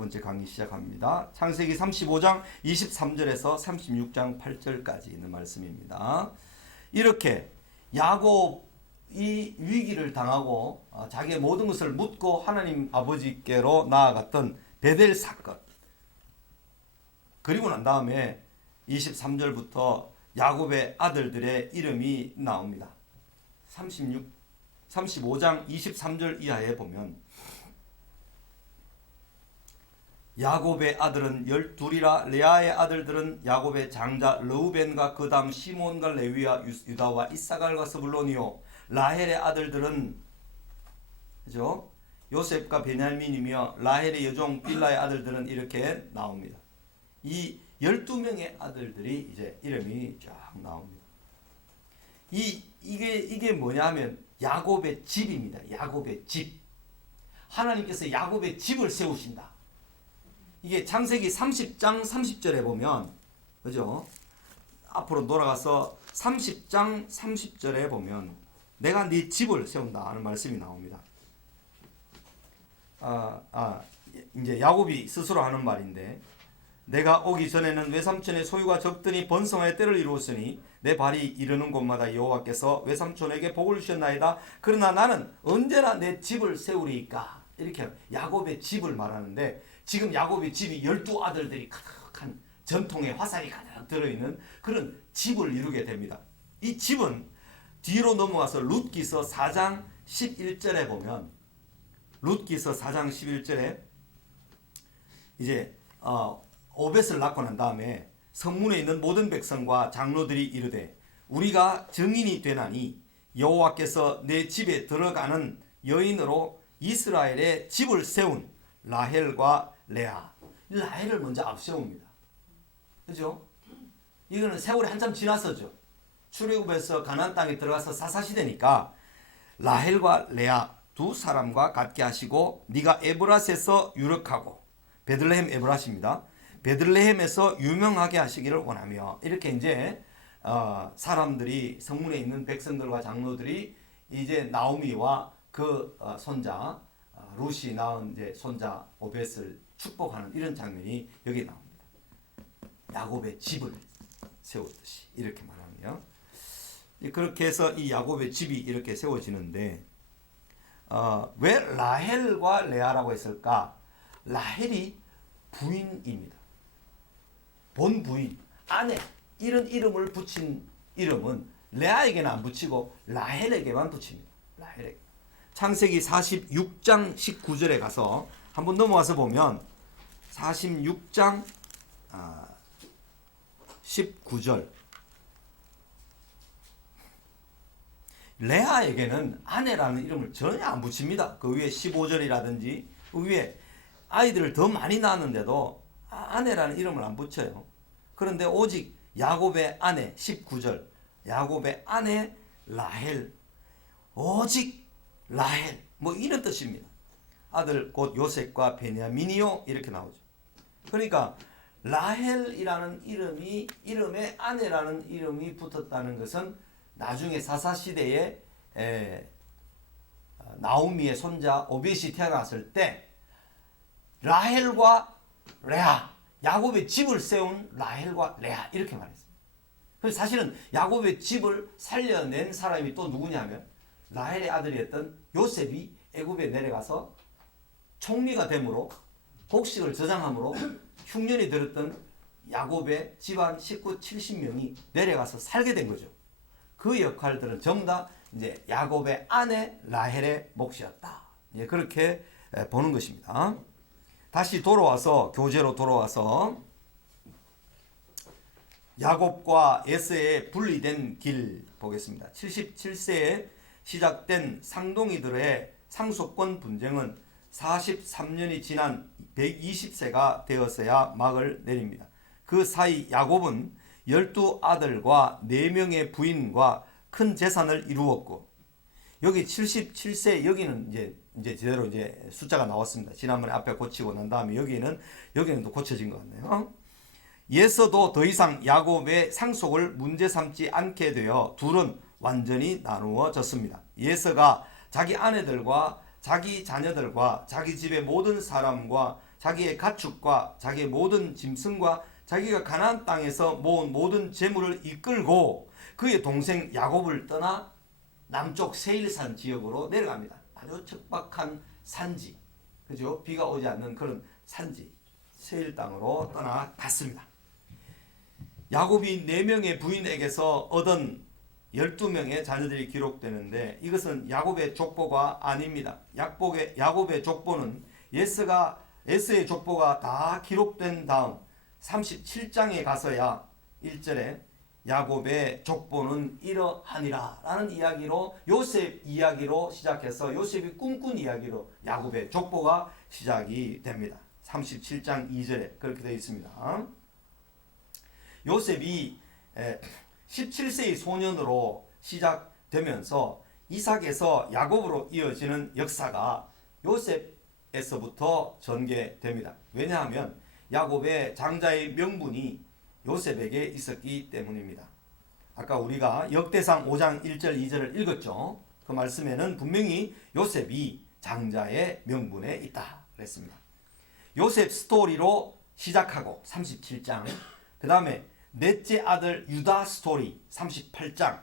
번째 강의 시작합니다. 창세기 35장 23절에서 36장 8절까지 있는 말씀입니다. 이렇게 야곱이 위기를 당하고 자기의 모든 것을 묻고 하나님 아버지께로 나아갔던 베델 사건, 그리고 난 다음에 23절부터 야곱의 아들들의 이름이 나옵니다. 35장 23절 이하에 보면 야곱의 아들은 12이라 레아의 아들들은 야곱의 장자 르우벤과 그 다음 시몬과 레위와 유다와 이사갈과 스불론이요, 라헬의 아들들은 그죠? 요셉과 베냐민이며 라헬의 여종 빌라의 아들들은 이렇게 나옵니다. 이 12명의 아들들이 이제 이름이 쫙 나옵니다. 이게 뭐냐면 야곱의 집입니다. 야곱의 집. 하나님께서 야곱의 집을 세우신다. 이게 창세기 30장 30절에 보면, 그죠? 앞으로 돌아가서 30장 30절에 보면 내가 네 집을 세운다 하는 말씀이 나옵니다. 이제 야곱이 스스로 하는 말인데, 내가 오기 전에는 외삼촌의 소유가 적더니 번성하여 때를 이루었으니 내 발이 이르는 곳마다 여호와께서 외삼촌에게 복을 주셨나이다. 그러나 나는 언제나 내 집을 세우리이까. 이렇게 야곱의 집을 말하는데, 지금 야곱의 집이 12아들들이 가득한 전통의 화살이 가득 들어있는 그런 집을 이루게 됩니다. 이 집은 뒤로 넘어와서 룻기서 4장 11절에 보면, 룻기서 4장 11절에 이제 오벳을 낳고 난 다음에 성문에 있는 모든 백성과 장로들이 이르되 우리가 증인이 되나니 여호와께서 내 집에 들어가는 여인으로 이스라엘의 집을 세운 라헬과 레아. 라헬을 먼저 앞세웁니다. 그죠? 이거는 세월이 한참 지났었죠. 출애굽에서 가나안 땅에 들어가서 사사시대니까 라헬과 레아 두 사람과 같게 하시고 네가 에브라스에서 유력하고, 베들레헴 에브라스입니다. 베들레헴에서 유명하게 하시기를 원하며, 이렇게 이제 사람들이, 성문에 있는 백성들과 장로들이 이제 나오미와 그 손자 룻이 낳은 이제 손자 오벳을 축복하는 이런 장면이 여기 나옵니다. 야곱의 집을 세웠듯이 이렇게 말하며, 그렇게 해서 이 야곱의 집이 이렇게 세워지는데, 왜 라헬과 레아라고 했을까? 라헬이 부인입니다. 본 부인, 아내, 이런 이름을 붙인 이름은 레아에게는 안 붙이고 라헬에게만 붙입니다. 라헬에게. 창세기 46장 19절에 가서 한번 넘어와서 보면 46장 19절, 레아에게는 아내라는 이름을 전혀 안 붙입니다. 그 위에 15절이라든지 그 위에 아이들을 더 많이 낳았는데도 아내라는 이름을 안 붙여요. 그런데 오직 야곱의 아내, 19절, 야곱의 아내 라헬, 오직 라헬, 뭐 이런 뜻입니다. 아들 곧 요셉과 베냐민이요, 이렇게 나오죠. 그러니까 라헬이라는 이름에 아내라는 이름이 붙었다는 것은 나중에 사사시대에 나오미의 손자 오벳이 태어났을 때 라헬과 레아, 야곱의 집을 세운 라헬과 레아, 이렇게 말했습니다. 그래서 사실은 야곱의 집을 살려낸 사람이 또 누구냐면 라헬의 아들이었던 요셉이 애굽에 내려가서 총리가 되므로, 곡식을 저장함으로 흉년이 들었던 야곱의 집안 식구 70명이 내려가서 살게 된 거죠. 그 역할들은 전부 다 이제 야곱의 아내 라헬의 몫이었다. 예, 그렇게 보는 것입니다. 다시 돌아와서, 교재로 돌아와서 야곱과 에서의 분리된 길 보겠습니다. 77세에 시작된 쌍둥이들의 상속권 분쟁은 43년이 지난 120세가 되었어야 막을 내립니다. 그 사이 야곱은 12아들과 4명의 부인과 큰 재산을 이루었고, 여기 77세, 여기는 이제 제대로 이제 숫자가 나왔습니다. 지난번에 앞에 고치고 난 다음에 여기는 또 고쳐진 것 같네요. 예서도 더 이상 야곱의 상속을 문제 삼지 않게 되어 둘은 완전히 나누어졌습니다. 예서가 자기 아내들과 자기 자녀들과 자기 집의 모든 사람과 자기의 가축과 자기의 모든 짐승과 자기가 가나안 땅에서 모은 모든 재물을 이끌고 그의 동생 야곱을 떠나 남쪽 세일산 지역으로 내려갑니다. 아주 척박한 산지, 그죠? 비가 오지 않는 그런 산지, 세일 땅으로 떠나갔습니다. 야곱이 4명의 부인에게서 얻은 12명의 자녀들이 기록되는데 이것은 야곱의 족보가 아닙니다. 야곱의 족보는 에서의 족보가 다 기록된 다음 37장에 가서야 1절에 야곱의 족보는 이러하니라 라는 이야기로 요셉 이야기로 시작해서 요셉이 꿈꾼 이야기로 야곱의 족보가 시작이 됩니다. 37장 2절에 그렇게 되어 있습니다. 요셉이 17세의 소년으로 시작되면서 이삭에서 야곱으로 이어지는 역사가 요셉에서부터 전개됩니다. 왜냐하면 야곱의 장자의 명분이 요셉에게 있었기 때문입니다. 아까 우리가 역대상 5장 1절 2절을 읽었죠. 그 말씀에는 분명히 요셉이 장자의 명분에 있다 그랬습니다. 요셉 스토리로 시작하고 37장, 그 다음에 넷째 아들 유다 스토리 38장,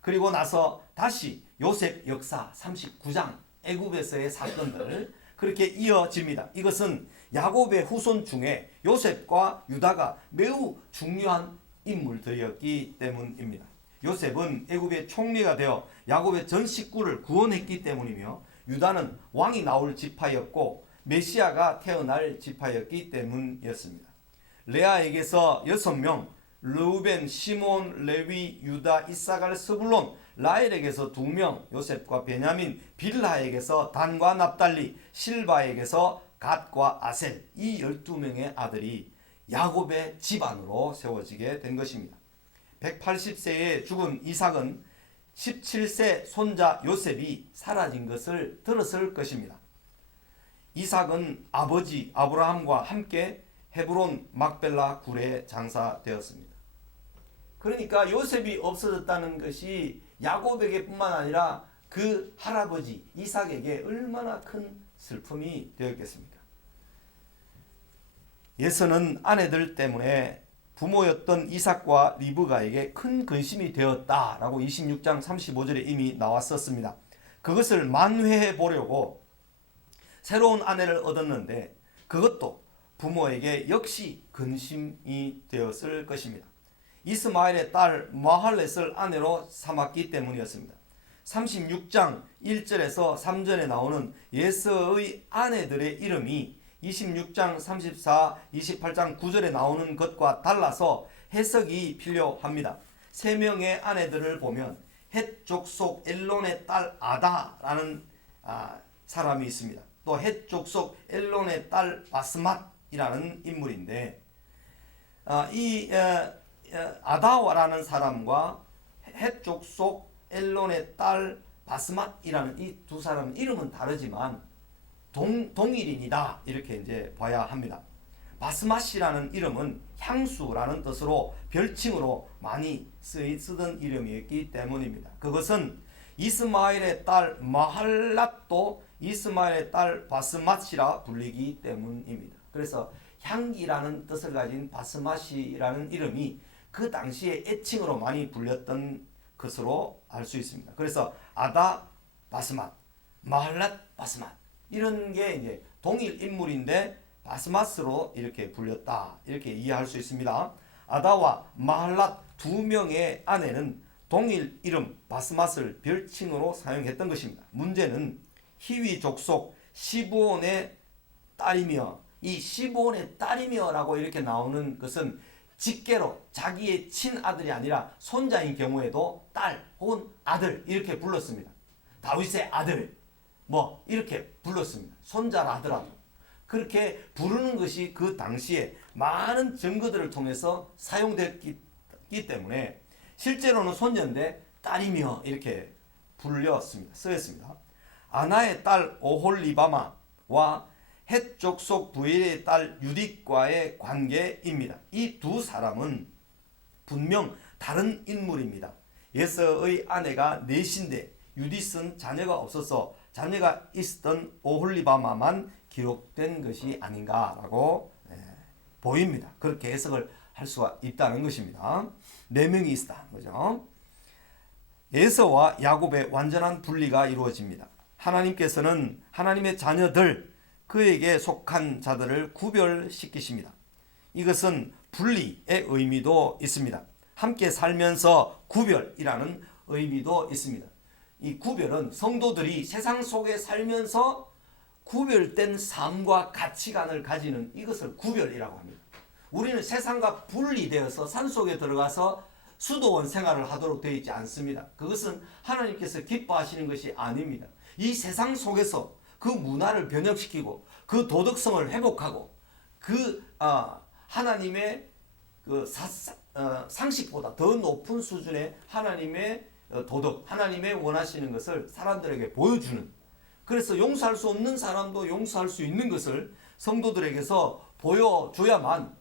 그리고 나서 다시 요셉 역사 39장, 애굽에서의 사건들 그렇게 이어집니다. 이것은 야곱의 후손 중에 요셉과 유다가 매우 중요한 인물들이었기 때문입니다. 요셉은 애굽의 총리가 되어 야곱의 전 식구를 구원했기 때문이며 유다는 왕이 나올 지파였고 메시아가 태어날 지파였기 때문이었습니다. 레아에게서 6명, 르우벤, 시몬, 레위, 유다, 이사갈, 스불론, 라헬에게서 2명, 요셉과 베냐민, 빌하에게서 단과 납달리, 실바에게서 갓과 아셀, 이 12명의 아들이 야곱의 집안으로 세워지게 된 것입니다. 180세에 죽은 이삭은 17세 손자 요셉이 사라진 것을 들었을 것입니다. 이삭은 아버지 아브라함과 함께 헤브론 막벨라 굴에 장사되었습니다. 그러니까 요셉이 없어졌다는 것이 야곱에게 뿐만 아니라 그 할아버지 이삭에게 얼마나 큰 슬픔이 되었겠습니까? 예서는 아내들 때문에 부모였던 이삭과 리브가에게 큰 근심이 되었다라고 26장 35절에 이미 나왔었습니다. 그것을 만회해 보려고 새로운 아내를 얻었는데 그것도 부모에게 역시 근심이 되었을 것입니다. 이스마엘의 딸 마할렛을 아내로 삼았기 때문이었습니다. 36장 1절에서 3절에 나오는 예서의 아내들의 이름이 26장 34, 28장 9절에 나오는 것과 달라서 해석이 필요합니다. 3명의 아내들을 보면 헷 족속 엘론의 딸 아다라는 사람이 있습니다. 또 헷 족속 엘론의 딸 바스맛이라는 인물인데 이 아다와라는 사람과 헷 족속 엘론의 딸 바스맛이라는 이 두 사람은 이름은 다르지만 동일인이다 이렇게 이제 봐야 합니다. 바스맛이라는 이름은 향수라는 뜻으로 별칭으로 많이 쓰던 이름이었기 때문입니다. 그것은 이스마엘의 딸 마할랏도 이스마엘의 딸 바스맛이라 불리기 때문입니다. 그래서 향기라는 뜻을 가진 바스맛이라는 이름이 그 당시에 애칭으로 많이 불렸던 것으로 알 수 있습니다. 그래서 아다 바스맛, 마할랏 바스맛 이런 게 이제 동일 인물인데 바스맛으로 이렇게 불렸다 이렇게 이해할 수 있습니다. 아다와 마할랏 2명의 아내는 동일 이름 바스맛을 별칭으로 사용했던 것입니다. 문제는 히위 족속 시브온의 딸이며 이 시브온의 딸이며라고 이렇게 나오는 것은 직계로 자기의 친아들이 아니라 손자인 경우에도 딸 혹은 아들 이렇게 불렀습니다. 다윗의 아들 뭐 이렇게 불렀습니다. 손자라 하더라도 그렇게 부르는 것이 그 당시에 많은 증거들을 통해서 사용됐기 때문에 실제로는 손자인데 딸이며 이렇게 불렸습니다. 쓰였습니다. 아나의 딸 오홀리바마와 헷 족속 부엘의 딸 유딕과의 관계입니다. 이 두 사람은 분명 다른 인물입니다. 예서의 아내가 넷인데 유딕은 자녀가 없어서 자녀가 있었던 오홀리바마만 기록된 것이 아닌가라고 보입니다. 그렇게 해석을 할 수가 있다는 것입니다. 4명이 있었다. 그죠? 에서와 야곱의 완전한 분리가 이루어집니다. 하나님께서는 하나님의 자녀들, 그에게 속한 자들을 구별시키십니다. 이것은 분리의 의미도 있습니다. 함께 살면서 구별이라는 의미도 있습니다. 이 구별은 성도들이 세상 속에 살면서 구별된 삶과 가치관을 가지는 이것을 구별이라고 합니다. 우리는 세상과 분리되어서 산속에 들어가서 수도원 생활을 하도록 되어 있지 않습니다. 그것은 하나님께서 기뻐하시는 것이 아닙니다. 이 세상 속에서 그 문화를 변혁시키고 그 도덕성을 회복하고 그 하나님의 그 상식보다 더 높은 수준의 하나님의 도덕, 하나님의 원하시는 것을 사람들에게 보여주는, 그래서 용서할 수 없는 사람도 용서할 수 있는 것을 성도들에게서 보여줘야만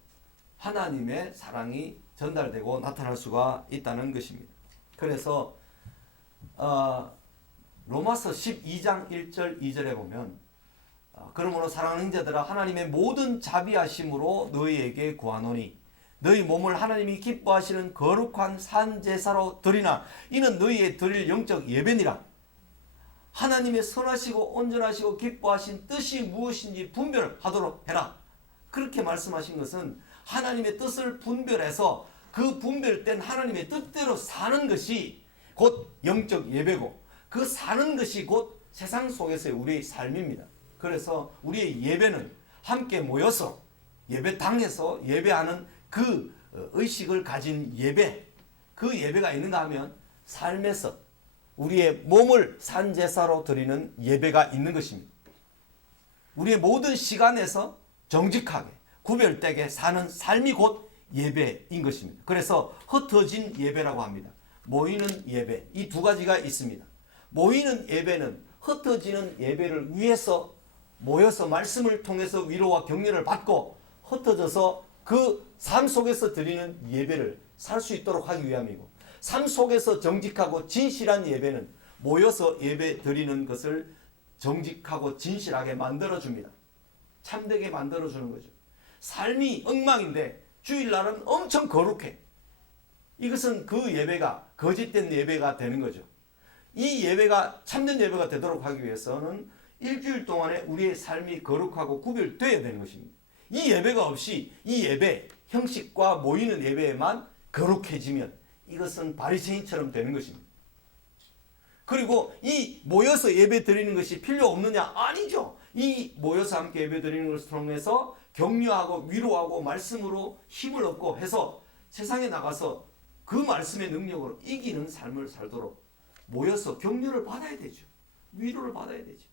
하나님의 사랑이 전달되고 나타날 수가 있다는 것입니다. 그래서 로마서 12장 1절 2절에 보면 그러므로 사랑하는 형제들아 하나님의 모든 자비하심으로 너희에게 구하노니 너희 몸을 하나님이 기뻐하시는 거룩한 산 제사로 드리나 이는 너희의 드릴 영적 예배니라. 하나님의 선하시고 온전하시고 기뻐하신 뜻이 무엇인지 분별하도록 해라. 그렇게 말씀하신 것은 하나님의 뜻을 분별해서 그 분별된 하나님의 뜻대로 사는 것이 곧 영적 예배고, 그 사는 것이 곧 세상 속에서의 우리의 삶입니다. 그래서 우리의 예배는 함께 모여서 예배당에서 예배하는 그 의식을 가진 예배, 그 예배가 있는가 하면 삶에서 우리의 몸을 산제사로 드리는 예배가 있는 것입니다. 우리의 모든 시간에서 정직하게 구별되게 사는 삶이 곧 예배인 것입니다. 그래서 흩어진 예배라고 합니다. 모이는 예배, 이 두 가지가 있습니다. 모이는 예배는 흩어지는 예배를 위해서 모여서 말씀을 통해서 위로와 격려를 받고 흩어져서 그 삶 속에서 드리는 예배를 살 수 있도록 하기 위함이고, 삶 속에서 정직하고 진실한 예배는 모여서 예배 드리는 것을 정직하고 진실하게 만들어줍니다. 참되게 만들어주는 거죠. 삶이 엉망인데 주일날은 엄청 거룩해. 이것은 그 예배가 거짓된 예배가 되는 거죠. 이 예배가 참된 예배가 되도록 하기 위해서는 일주일 동안에 우리의 삶이 거룩하고 구별되어야 되는 것입니다. 이 예배가 없이 이 예배 형식과 모이는 예배에만 거룩해지면 이것은 바리새인처럼 되는 것입니다. 그리고 이 모여서 예배 드리는 것이 필요 없느냐? 아니죠. 이 모여서 함께 예배 드리는 것을 통해서 격려하고 위로하고 말씀으로 힘을 얻고 해서 세상에 나가서 그 말씀의 능력으로 이기는 삶을 살도록 모여서 격려를 받아야 되죠. 위로를 받아야 되죠.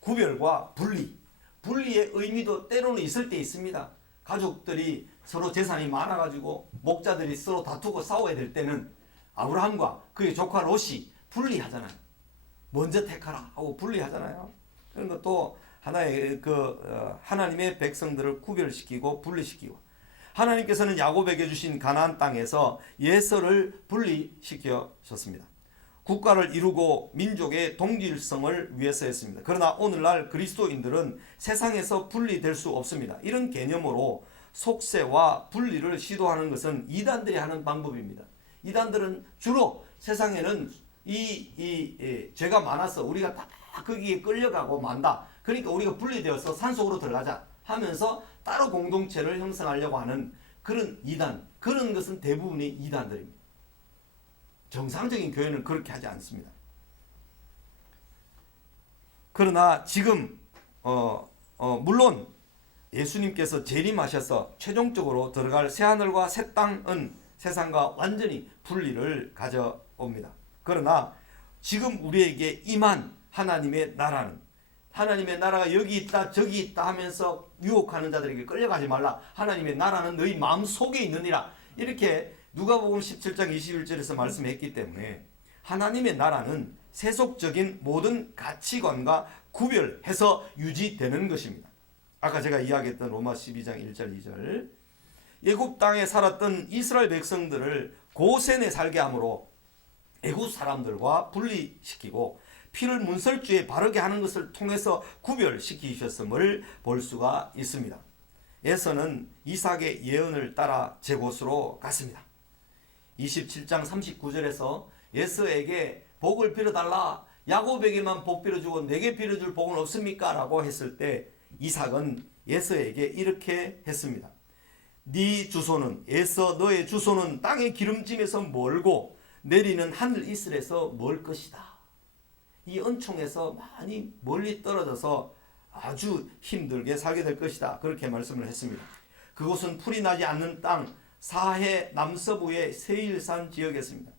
구별과 분리, 분리의 의미도 때로는 있을 때 있습니다. 가족들이 서로 재산이 많아가지고 목자들이 서로 다투고 싸워야 될 때는 아브라함과 그의 조카 롯이 분리하잖아요. 먼저 택하라 하고 분리하잖아요. 그런 것도 하나의 하나님의 백성들을 구별시키고 분리시키고, 하나님께서는 야곱에게 주신 가나안 땅에서 예서를 분리시켜줬습니다. 국가를 이루고 민족의 동질성을 위해서였습니다. 그러나 오늘날 그리스도인들은 세상에서 분리될 수 없습니다. 이런 개념으로 속세와 분리를 시도하는 것은 이단들이 하는 방법입니다. 이단들은 주로 세상에는 죄가 많아서 우리가 다 거기에 끌려가고 만다. 그러니까 우리가 분리되어서 산속으로 들어가자 하면서 따로 공동체를 형성하려고 하는 그런 이단, 그런 것은 대부분이 이단들입니다. 정상적인 교회는 그렇게 하지 않습니다. 그러나 지금 물론 예수님께서 재림하셔서 최종적으로 들어갈 새하늘과 새 땅은 세상과 완전히 분리를 가져옵니다. 그러나 지금 우리에게 임한 하나님의 나라는, 하나님의 나라가 여기 있다 저기 있다 하면서 유혹하는 자들에게 끌려가지 말라. 하나님의 나라는 너희 마음속에 있느니라. 이렇게 누가복음 17장 21절에서 말씀했기 때문에 하나님의 나라는 세속적인 모든 가치관과 구별해서 유지되는 것입니다. 아까 제가 이야기했던 로마 12장 1절 2절, 애굽 땅에 살았던 이스라엘 백성들을 고센에 살게 함으로 애굽 사람들과 분리시키고 피를 문설주에 바르게 하는 것을 통해서 구별시키셨음을 볼 수가 있습니다. 에서는 이삭의 예언을 따라 제 곳으로 갔습니다. 27장 39절에서 에서에게 복을 빌어달라, 야곱에게만 복 빌어주고 내게 빌어줄 복은 없습니까? 라고 했을 때 이삭은 에서에게 이렇게 했습니다. 네 주소는, 에서 너의 주소는 땅의 기름짐에서 멀고 내리는 하늘 이슬에서 멀 것이다. 이 은총에서 많이 멀리 떨어져서 아주 힘들게 살게 될 것이다. 그렇게 말씀을 했습니다. 그곳은 풀이 나지 않는 땅 사해 남서부의 세일산 지역이었습니다.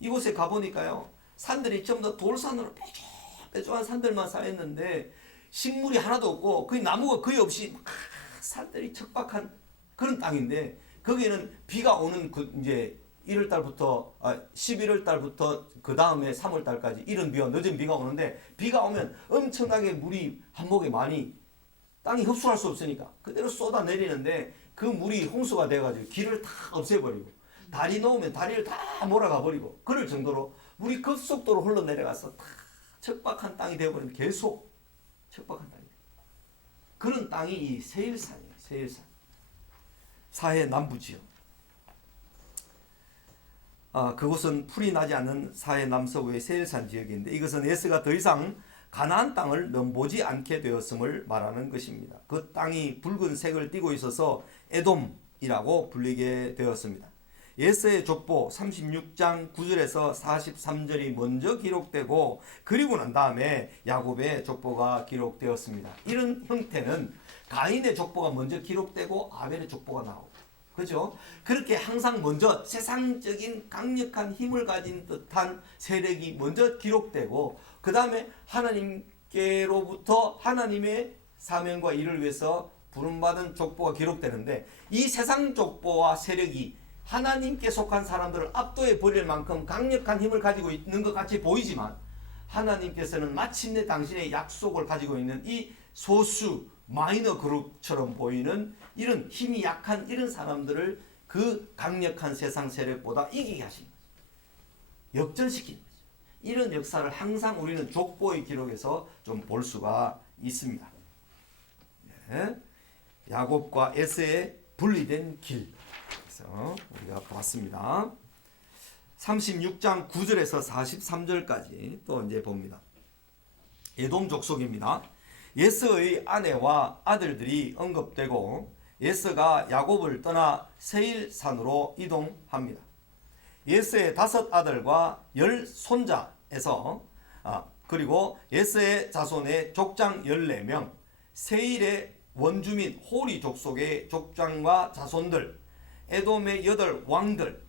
이곳에 가보니까요, 산들이 전부 다 돌산으로 뾰족뾰족한 산들만 쌓였는데 식물이 하나도 없고 거의 나무가 거의 없이 막 산들이 척박한 그런 땅인데, 거기는 비가 오는 이제 1월 달부터 11월 달부터 그 다음에 3월 달까지 이른 비와 늦은 비가 오는데, 비가 오면 엄청나게 물이 한목에 많이 땅이 흡수할 수 없으니까 그대로 쏟아 내리는데, 그 물이 홍수가 돼가지고 길을 다 없애버리고 다리 놓으면 다리를 다 몰아가 버리고 그럴 정도로 물이 급속도로 흘러내려가서 다 척박한 땅이 되어버린, 계속 척박한 땅이 돼요. 그런 땅이 이 세일산이에요. 세일산, 사해 남부 지역. 그곳은 풀이 나지 않는 사해 남서부의 세일산 지역인데, 이것은 에스가 더 이상 가나안 땅을 넘보지 않게 되었음을 말하는 것입니다. 그 땅이 붉은색을 띠고 있어서 에돔이라고 불리게 되었습니다. 에스의 족보 36장 9절에서 43절이 먼저 기록되고, 그리고 난 다음에 야곱의 족보가 기록되었습니다. 이런 형태는 가인의 족보가 먼저 기록되고 아벨의 족보가 나오고, 그죠? 그렇게 항상 먼저 세상적인 강력한 힘을 가진 듯한 세력이 먼저 기록되고, 그 다음에 하나님께로부터 하나님의 사명과 일을 위해서 부름받은 족보가 기록되는데, 이 세상 족보와 세력이 하나님께 속한 사람들을 압도해 버릴 만큼 강력한 힘을 가지고 있는 것 같이 보이지만, 하나님께서는 마침내 당신의 약속을 가지고 있는 이 소수 마이너 그룹처럼 보이는 이런 힘이 약한 이런 사람들을 그 강력한 세상 세력보다 이기게 하신 거죠. 역전시키는 거죠. 이런 역사를 항상 우리는 족보의 기록에서 좀 볼 수가 있습니다. 네. 야곱과 에서의 분리된 길, 그래서 우리가 보았습니다. 36장 9절에서 43절까지 또 이제 봅니다. 에돔 족속입니다. 예스의 아내와 아들들이 언급되고, 예스가 야곱을 떠나 세일산으로 이동합니다. 예스의 5 아들과 10 손자에서 그리고 예스의 자손의 족장 14명, 세일의 원주민 호리 족속의 족장과 자손들, 에돔의 8 왕들,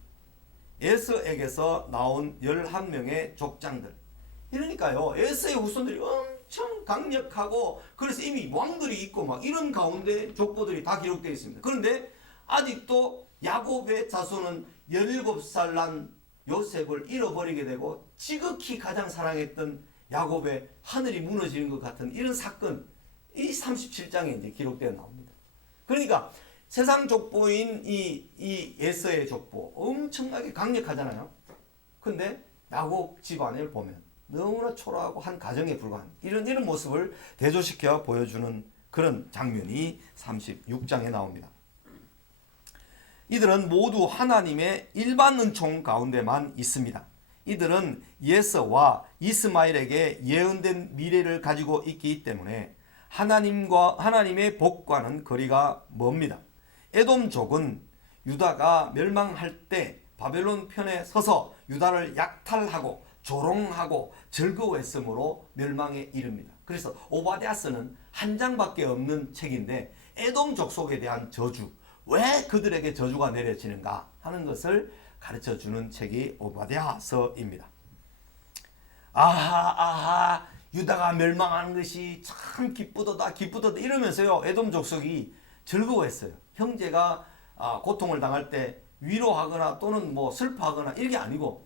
예스에게서 나온 11명의 족장들. 이러니까요, 예스의 후손들이 엄청 강력하고, 그래서 이미 왕들이 있고 막 이런 가운데 족보들이 다 기록되어 있습니다. 그런데 아직도 야곱의 자손은 17살 난 요셉을 잃어버리게 되고, 지극히 가장 사랑했던 야곱의 하늘이 무너지는 것 같은 이런 사건, 이 37장에 이제 기록되어 나옵니다. 그러니까 세상 족보인 이 에서의 족보 엄청나게 강력하잖아요. 근데 야곱 집안을 보면 너무나 초라하고 한 가정에 불과한 이런 모습을 대조시켜 보여주는 그런 장면이 36장에 나옵니다. 이들은 모두 하나님의 일반 은총 가운데만 있습니다. 이들은 예서와 이스마엘에게 예언된 미래를 가지고 있기 때문에 하나님의 복과는 거리가 멉니다. 에돔족은 유다가 멸망할 때 바벨론 편에 서서 유다를 약탈하고 조롱하고 즐거워했으므로 멸망에 이릅니다. 그래서 오바댜서는 한 장밖에 없는 책인데, 에돔 족속에 대한 저주, 왜 그들에게 저주가 내려지는가 하는 것을 가르쳐주는 책이 오바댜서입니다. 아하 유다가 멸망하는 것이 참 기쁘도다 이러면서요, 에돔 족속이 즐거워했어요. 형제가 고통을 당할 때 위로하거나 또는 뭐 슬퍼하거나 이런 게 아니고,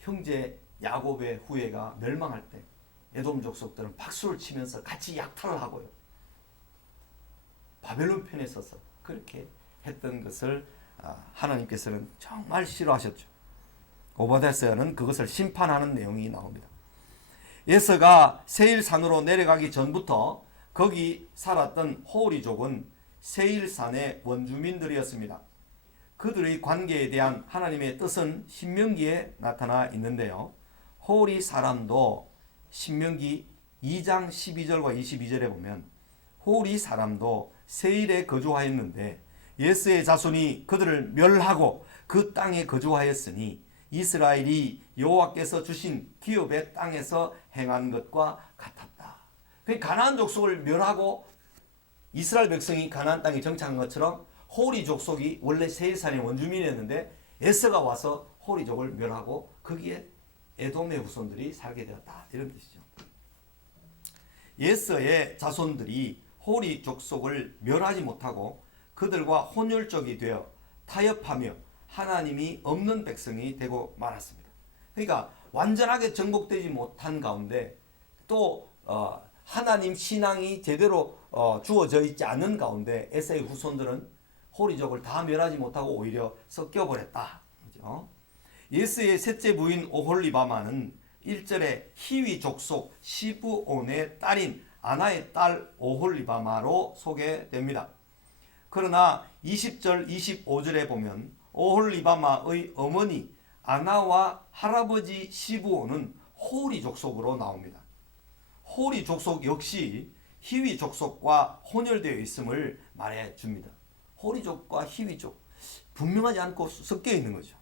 형제 야곱의 후예가 멸망할 때 에돔 족속들은 박수를 치면서 같이 약탈을 하고요, 바벨론 편에 서서 그렇게 했던 것을 하나님께서는 정말 싫어하셨죠. 오바댜서는 그것을 심판하는 내용이 나옵니다. 예서가 세일산으로 내려가기 전부터 거기 살았던 호리족은 세일산의 원주민들이었습니다. 그들의 관계에 대한 하나님의 뜻은 신명기에 나타나 있는데요. 호리 사람도 신명기 2장 12절과 22절에 보면 호리 사람도 세일에 거주하였는데 예스의 자손이 그들을 멸하고 그 땅에 거주하였으니 이스라엘이 여호와께서 주신 기업의 땅에서 행한 것과 같았다. 가나안 족속을 멸하고 이스라엘 백성이 가나안 땅에 정착한 것처럼 호리 족속이 원래 세일산의 원주민이었는데 에서가 와서 호리족을 멸하고 거기에 에돔의 후손들이 살게 되었다. 이런 뜻이죠. 예서의 자손들이 호리 족속을 멸하지 못하고 그들과 혼혈족이 되어 타협하며 하나님이 없는 백성이 되고 말았습니다. 그러니까 완전하게 정복되지 못한 가운데 또 하나님 신앙이 제대로 주어져 있지 않은 가운데 에서의 후손들은 호리족을 다 멸하지 못하고 오히려 섞여버렸다. 그렇죠? 예스의 셋째 부인 오홀리바마는 1절에 히위 족속 시브온의 딸인 아나의 딸 오홀리바마로 소개됩니다. 그러나 20절 25절에 보면 오홀리바마의 어머니 아나와 할아버지 시브온은 호리 족속으로 나옵니다. 호리 족속 역시 히위 족속과 혼혈되어 있음을 말해줍니다. 호리족과 히위족 분명하지 않고 섞여 있는 거죠.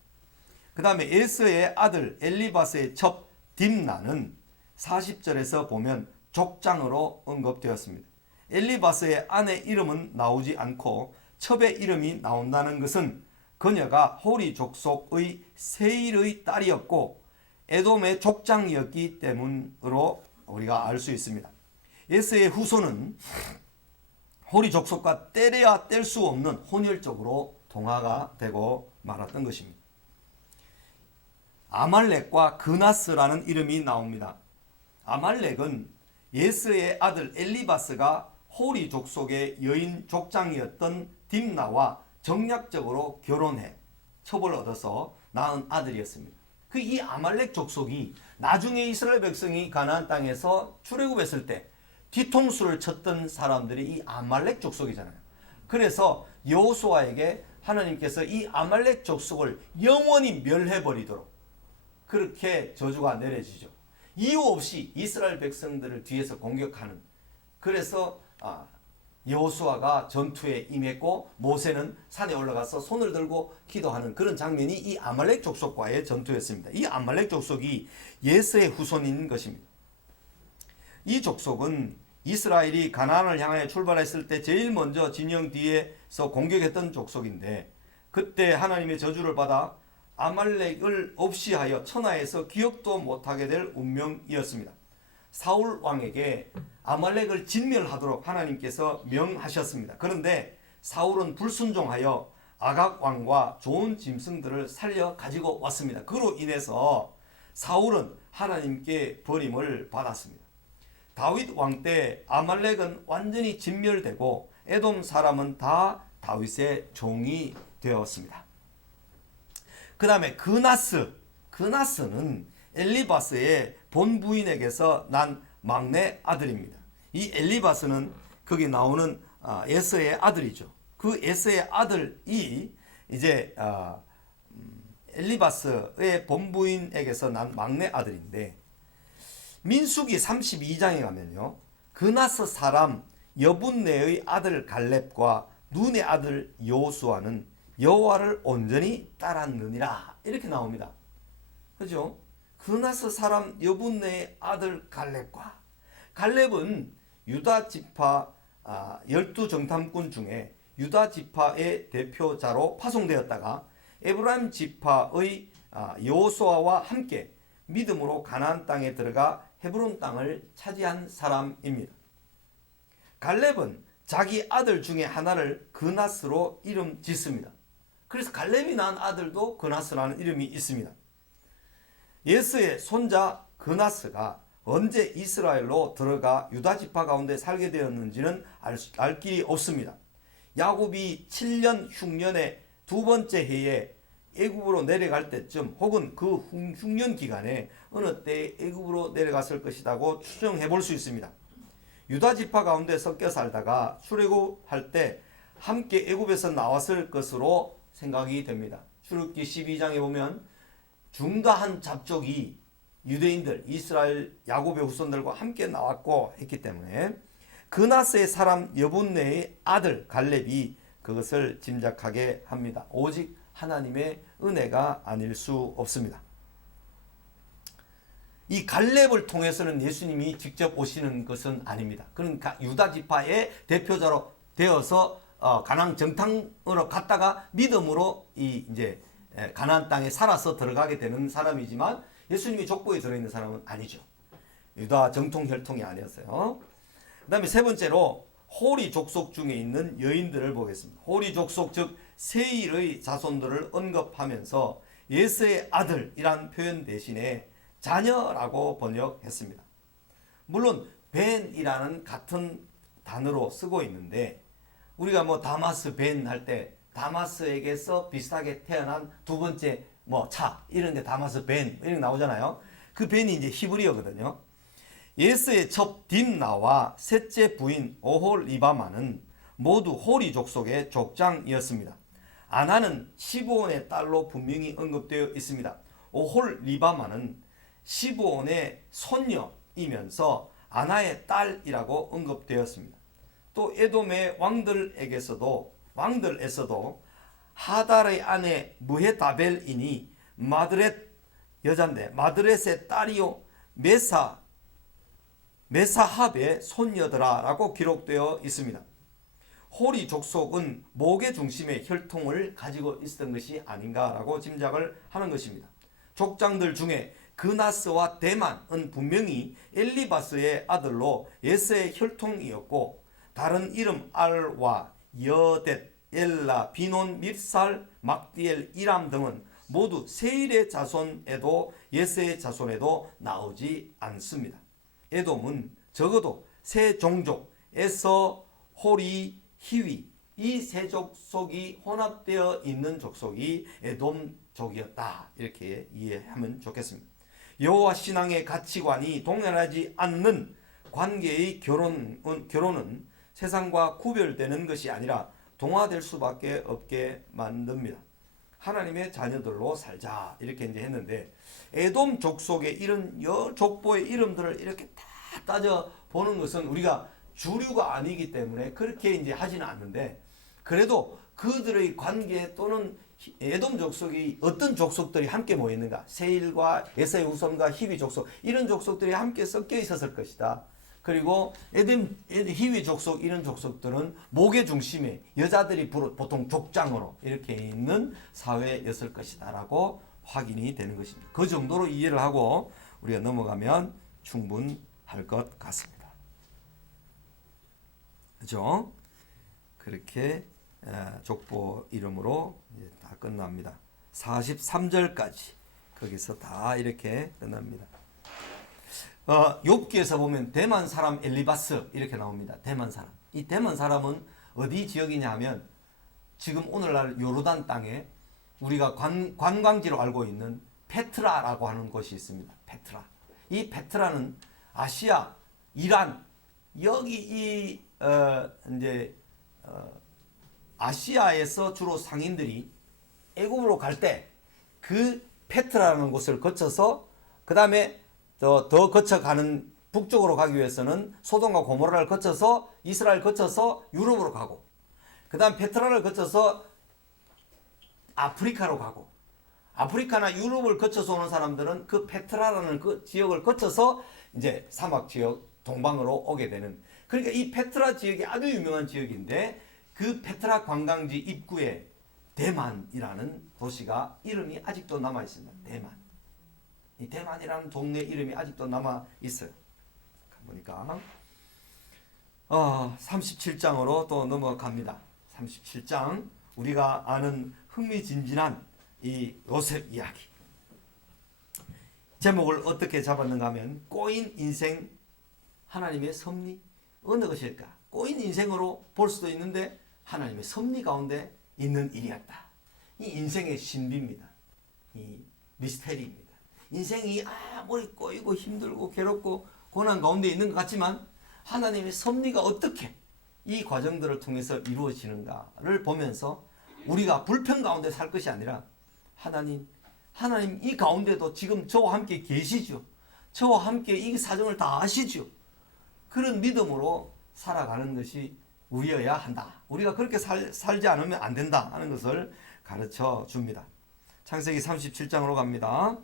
그 다음에 에서의 아들 엘리바스의 첩 딥나는 40절에서 보면 족장으로 언급되었습니다. 엘리바스의 아내 이름은 나오지 않고 첩의 이름이 나온다는 것은 그녀가 호리 족속의 세일의 딸이었고 에돔의 족장이었기 때문으로 우리가 알 수 있습니다. 에서의 후손은 호리 족속과 떼려야 뗄 수 없는 혼혈적으로 동화가 되고 말았던 것입니다. 아말렉과 그나스라는 이름이 나옵니다. 아말렉은 예스의 아들 엘리바스가 호리 족속의 여인 족장이었던 딥나와 정략적으로 결혼해 첩을 얻어서 낳은 아들이었습니다. 이 아말렉 족속이 나중에 이스라엘 백성이 가나안 땅에서 출애굽했을 때 뒤통수를 쳤던 사람들이 이 아말렉 족속이잖아요. 그래서 여호수아에게 하나님께서 이 아말렉 족속을 영원히 멸해버리도록 그렇게 저주가 내려지죠. 이유 없이 이스라엘 백성들을 뒤에서 공격하는, 그래서 여호수아가 전투에 임했고 모세는 산에 올라가서 손을 들고 기도하는 그런 장면이 이 아말렉 족속과의 전투였습니다. 이 아말렉 족속이 예스의 후손인 것입니다. 이 족속은 이스라엘이 가나안을 향하여 출발했을 때 제일 먼저 진영 뒤에서 공격했던 족속인데 그때 하나님의 저주를 받아 아말렉을 없이 하여 천하에서 기억도 못하게 될 운명이었습니다. 사울 왕에게 아말렉을 진멸하도록 하나님께서 명하셨습니다. 그런데 사울은 불순종하여 아각 왕과 좋은 짐승들을 살려 가지고 왔습니다. 그로 인해서 사울은 하나님께 버림을 받았습니다. 다윗 왕 때 아말렉은 완전히 진멸되고 에돔 사람은 다 다윗의 종이 되었습니다. 그 다음에 그나스는 엘리바스의 본부인에게서 난 막내 아들입니다. 이 엘리바스는 거기 나오는 에서의 아들이죠. 그 에서의 아들이 이제 엘리바스의 본부인에게서 난 막내 아들인데 민수기 32장에 가면요. 그나스 사람 여분네의 아들 갈렙과 눈의 아들 여호수아는 여호와를 온전히 따랐느니라 이렇게 나옵니다. 그죠? 그나스 사람 여분네의 아들 갈렙은 유다 지파 12정탐꾼 중에 유다 지파의 대표자로 파송되었다가 에브라임 지파의 여호수아와 함께 믿음으로 가나안 땅에 들어가 헤브론 땅을 차지한 사람입니다. 갈렙은 자기 아들 중에 하나를 그나스로 이름 짓습니다. 그래서 갈렙이 낳은 아들도 그나스라는 이름이 있습니다. 예스의 손자 그나스가 언제 이스라엘로 들어가 유다 지파 가운데 살게 되었는지는 알 길이 없습니다. 야곱이 7년 흉년의 두 번째 해에 애굽으로 내려갈 때쯤 혹은 그 흉년 기간에 어느 때 애굽으로 내려갔을 것이라고 추정해 볼 수 있습니다. 유다 지파 가운데 섞여 살다가 출애굽할 때 함께 애굽에서 나왔을 것으로 생각이 됩니다. 출애굽기 12장에 보면 중다한 잡족이 유대인들 이스라엘 야곱의 후손들과 함께 나왔고 했기 때문에 그나스의 사람 여분네의 아들 갈렙이 그것을 짐작하게 합니다. 오직 하나님의 은혜가 아닐 수 없습니다. 이 갈렙을 통해서는 예수님이 직접 오시는 것은 아닙니다. 그러니까 유다 지파의 대표자로 되어서 가나안 정탐으로 갔다가 믿음으로 이제 가나안 땅에 살아서 들어가게 되는 사람이지만 예수님이 족보에 들어있는 사람은 아니죠. 유다 정통 혈통이 아니었어요. 그 다음에 세 번째로 호리 족속 중에 있는 여인들을 보겠습니다. 호리 족속 즉 세일의 자손들을 언급하면서 예스의 아들이란 표현 대신에 자녀라고 번역했습니다. 물론 벤이라는 같은 단어로 쓰고 있는데 우리가 뭐 다마스 벤 할 때 다마스에게서 비슷하게 태어난 두 번째 뭐 차 이런 게 다마스 벤 이런 게 나오잖아요. 그 벤이 이제 히브리어거든요. 예스의 첩 딘나와 셋째 부인 오홀리바마는 모두 호리 족속의 족장이었습니다. 아나는 시브온의 딸로 분명히 언급되어 있습니다. 오홀리바마는 시브온의 손녀이면서 아나의 딸이라고 언급되었습니다. 또 에돔의 왕들에서도 하달의 아내 무헤다벨이니 마드렛 여잔데 마드렛의 딸이요 메사합의 손녀더라라고 기록되어 있습니다. 호리 족속은 목의 중심에 혈통을 가지고 있었던 것이 아닌가라고 짐작을 하는 것입니다. 족장들 중에 그나스와 대만은 분명히 엘리바스의 아들로 예스의 혈통이었고 다른 이름 알와 여댓, 엘라, 비논, 밉살, 막디엘, 이람 등은 모두 세일의 자손에도 예스의 자손에도 나오지 않습니다. 에돔은 적어도 세 종족 에서, 호리, 히위 이 세 족속이 혼합되어 있는 족속이 에돔족이었다 이렇게 이해하면 좋겠습니다. 여호와 신앙의 가치관이 동일하지 않는 관계의 결혼은 세상과 구별되는 것이 아니라 동화될 수밖에 없게 만듭니다. 하나님의 자녀들로 살자 이렇게 이제 했는데 에돔 족속의 이런 족보의 이름들을 이렇게 다 따져 보는 것은 우리가 주류가 아니기 때문에 그렇게 이제 하지는 않는데 그래도 그들의 관계 또는 에돔 족속이 어떤 족속들이 함께 모여 있는가 세일과 에사의 후손과 히위 족속 이런 족속들이 함께 섞여 있었을 것이다. 그리고 히위 족속 이런 족속들은 목의 중심에 여자들이 보통 족장으로 이렇게 있는 사회였을 것이다 라고 확인이 되는 것입니다. 그 정도로 이해를 하고 우리가 넘어가면 충분할 것 같습니다. 그죠? 그렇게 족보 이름으로 이제 다 끝납니다. 43절까지 거기서 다 이렇게 끝납니다. 욥기에서 보면 대만 사람 엘리바스 이렇게 나옵니다. 대만 사람. 이 대만 사람은 어디 지역이냐 하면 지금 오늘날 요르단 땅에 우리가 관광지로 알고 있는 페트라라고 하는 곳이 있습니다. 페트라. 이 페트라는 아시아, 이란 여기 아시아에서 주로 상인들이 애굽으로 갈 때 그 페트라라는 곳을 거쳐서 그 다음에 더 거쳐가는 북쪽으로 가기 위해서는 소돔과 고모라를 거쳐서 이스라엘 거쳐서 유럽으로 가고 그 다음 페트라를 거쳐서 아프리카로 가고 아프리카나 유럽을 거쳐서 오는 사람들은 그 페트라라는 그 지역을 거쳐서 이제 사막 지역 동방으로 오게 되는 그러니까 이 페트라 지역이 아주 유명한 지역인데 그 페트라 관광지 입구에 대만이라는 도시가 이름이 아직도 남아 있습니다. 대만. 이 대만이라는 동네 이름이 아직도 남아 있어요. 보니까 37장으로 또 넘어갑니다. 37장 우리가 아는 흥미진진한 이 요셉 이야기. 제목을 어떻게 잡았는가 하면 꼬인 인생 하나님의 섭리 어느 것일까? 꼬인 인생으로 볼 수도 있는데 하나님의 섭리 가운데 있는 일이었다. 이 인생의 신비입니다. 이 미스테리입니다. 인생이 아무리 꼬이고 힘들고 괴롭고 고난 가운데 있는 것 같지만 하나님의 섭리가 어떻게 이 과정들을 통해서 이루어지는가를 보면서 우리가 불평 가운데 살 것이 아니라 하나님 이 가운데도 지금 저와 함께 계시죠. 저와 함께 이 사정을 다 아시죠. 그런 믿음으로 살아가는 것이 우리여야 한다. 우리가 그렇게 살지 않으면 안 된다 하는 것을 가르쳐 줍니다. 창세기 37장으로 갑니다.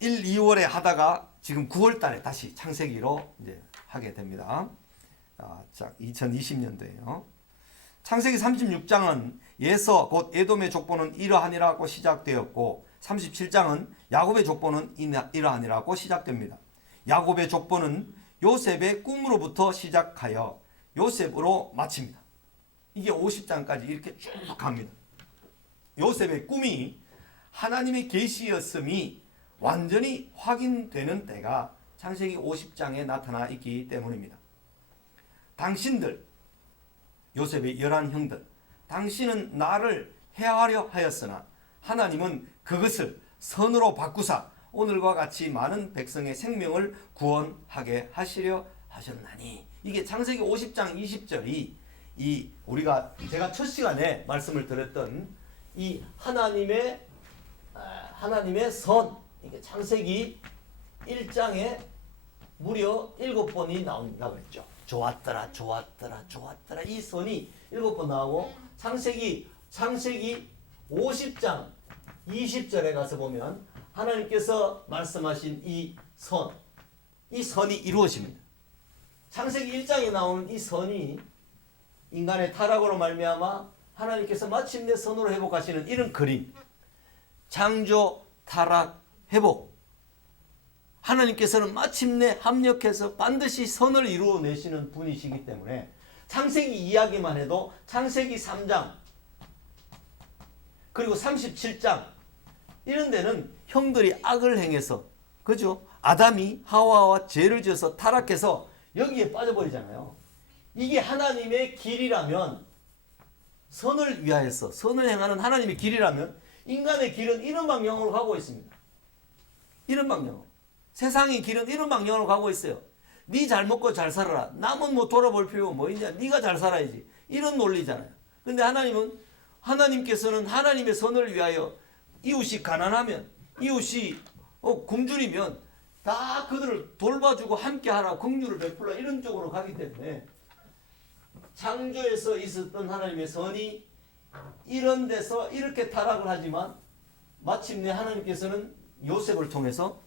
1, 2월에 하다가 지금 9월 달에 다시 창세기로 이제 하게 됩니다. 2020년도에요. 창세기 36장은 예서 곧 에돔의 족보는 이러하니라고 시작되었고 37장은 야곱의 족보는 이러하니라고 시작됩니다. 야곱의 족보는 요셉의 꿈으로부터 시작하여 요셉으로 마칩니다. 이게 50장까지 이렇게 쭉 갑니다. 요셉의 꿈이 하나님의 계시였음이 완전히 확인되는 때가 창세기 50장에 나타나 있기 때문입니다. 당신들, 요셉의 11형들, 당신은 나를 해하려 하였으나 하나님은 그것을 선으로 바꾸사 오늘과 같이 많은 백성의 생명을 구원하게 하시려 하셨나니. 이게 창세기 50장 20절이 제가 첫 시간에 말씀을 드렸던 이 하나님의 선, 이게 창세기 1장에 무려 7번이 나온다고 했죠. 좋았더라, 좋았더라, 좋았더라. 이 선이 7번 나오고 창세기 50장 20절에 가서 보면 하나님께서 말씀하신 이 선이 이루어집니다. 창세기 1장에 나오는 이 선이 인간의 타락으로 말미암아 하나님께서 마침내 선으로 회복하시는 이런 그림. 창조, 타락, 회복. 하나님께서는 마침내 합력해서 반드시 선을 이루어내시는 분이시기 때문에 창세기 이야기만 해도 창세기 3장 그리고 37장 이런 데는 형들이 악을 행해서, 그죠? 아담이 하와와 죄를 지어서 타락해서 여기에 빠져버리잖아요. 이게 하나님의 길이라면, 선을 위하여서 선을 행하는 하나님의 길이라면 인간의 길은 이런 방향으로 가고 있습니다. 이런 방향으로. 세상의 길은 이런 방향으로 가고 있어요. 네 잘 먹고 잘 살아라. 남은 뭐 돌아볼 필요 뭐 있냐. 네가 잘 살아야지. 이런 논리잖아요. 근데 하나님께서는 하나님의 선을 위하여 이웃이 가난하면, 이웃이 굶주리면 다 그들을 돌봐주고 함께하라, 긍휼을 베풀라 이런 쪽으로 가기 때문에 창조에서 있었던 하나님의 선이 이런 데서 이렇게 타락을 하지만 마침내 하나님께서는 요셉을 통해서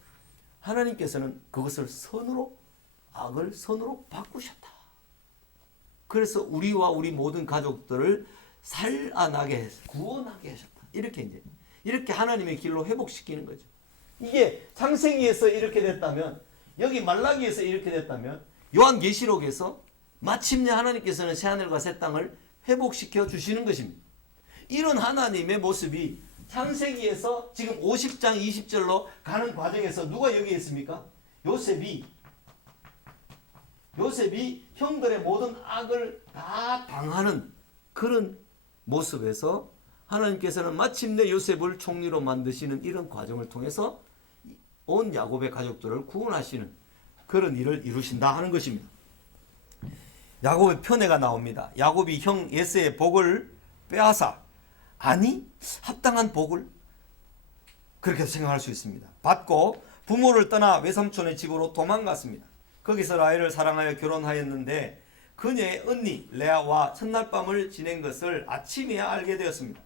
하나님께서는 그것을 악을 선으로 바꾸셨다. 그래서 우리와 우리 모든 가족들을 살아나게 해서 구원하게 하셨다. 이렇게 하나님의 길로 회복시키는 거죠. 이게 창세기에서 이렇게 됐다면, 여기 말라기에서 이렇게 됐다면, 요한계시록에서 마침내 하나님께서는 새하늘과 새 땅을 회복시켜 주시는 것입니다. 이런 하나님의 모습이 창세기에서 지금 50장 20절로 가는 과정에서 누가 여기 있습니까? 요셉이 형들의 모든 악을 다 당하는 그런 모습에서 하나님께서는 마침내 요셉을 총리로 만드시는 이런 과정을 통해서 온 야곱의 가족들을 구원하시는 그런 일을 이루신다 하는 것입니다. 야곱의 편애가 나옵니다. 야곱이 형 에서의 복을 빼앗아, 합당한 복을, 그렇게 생각할 수 있습니다. 받고 부모를 떠나 외삼촌의 집으로 도망갔습니다. 거기서 라헬을 사랑하여 결혼하였는데 그녀의 언니 레아와 첫날 밤을 지낸 것을 아침에야 알게 되었습니다.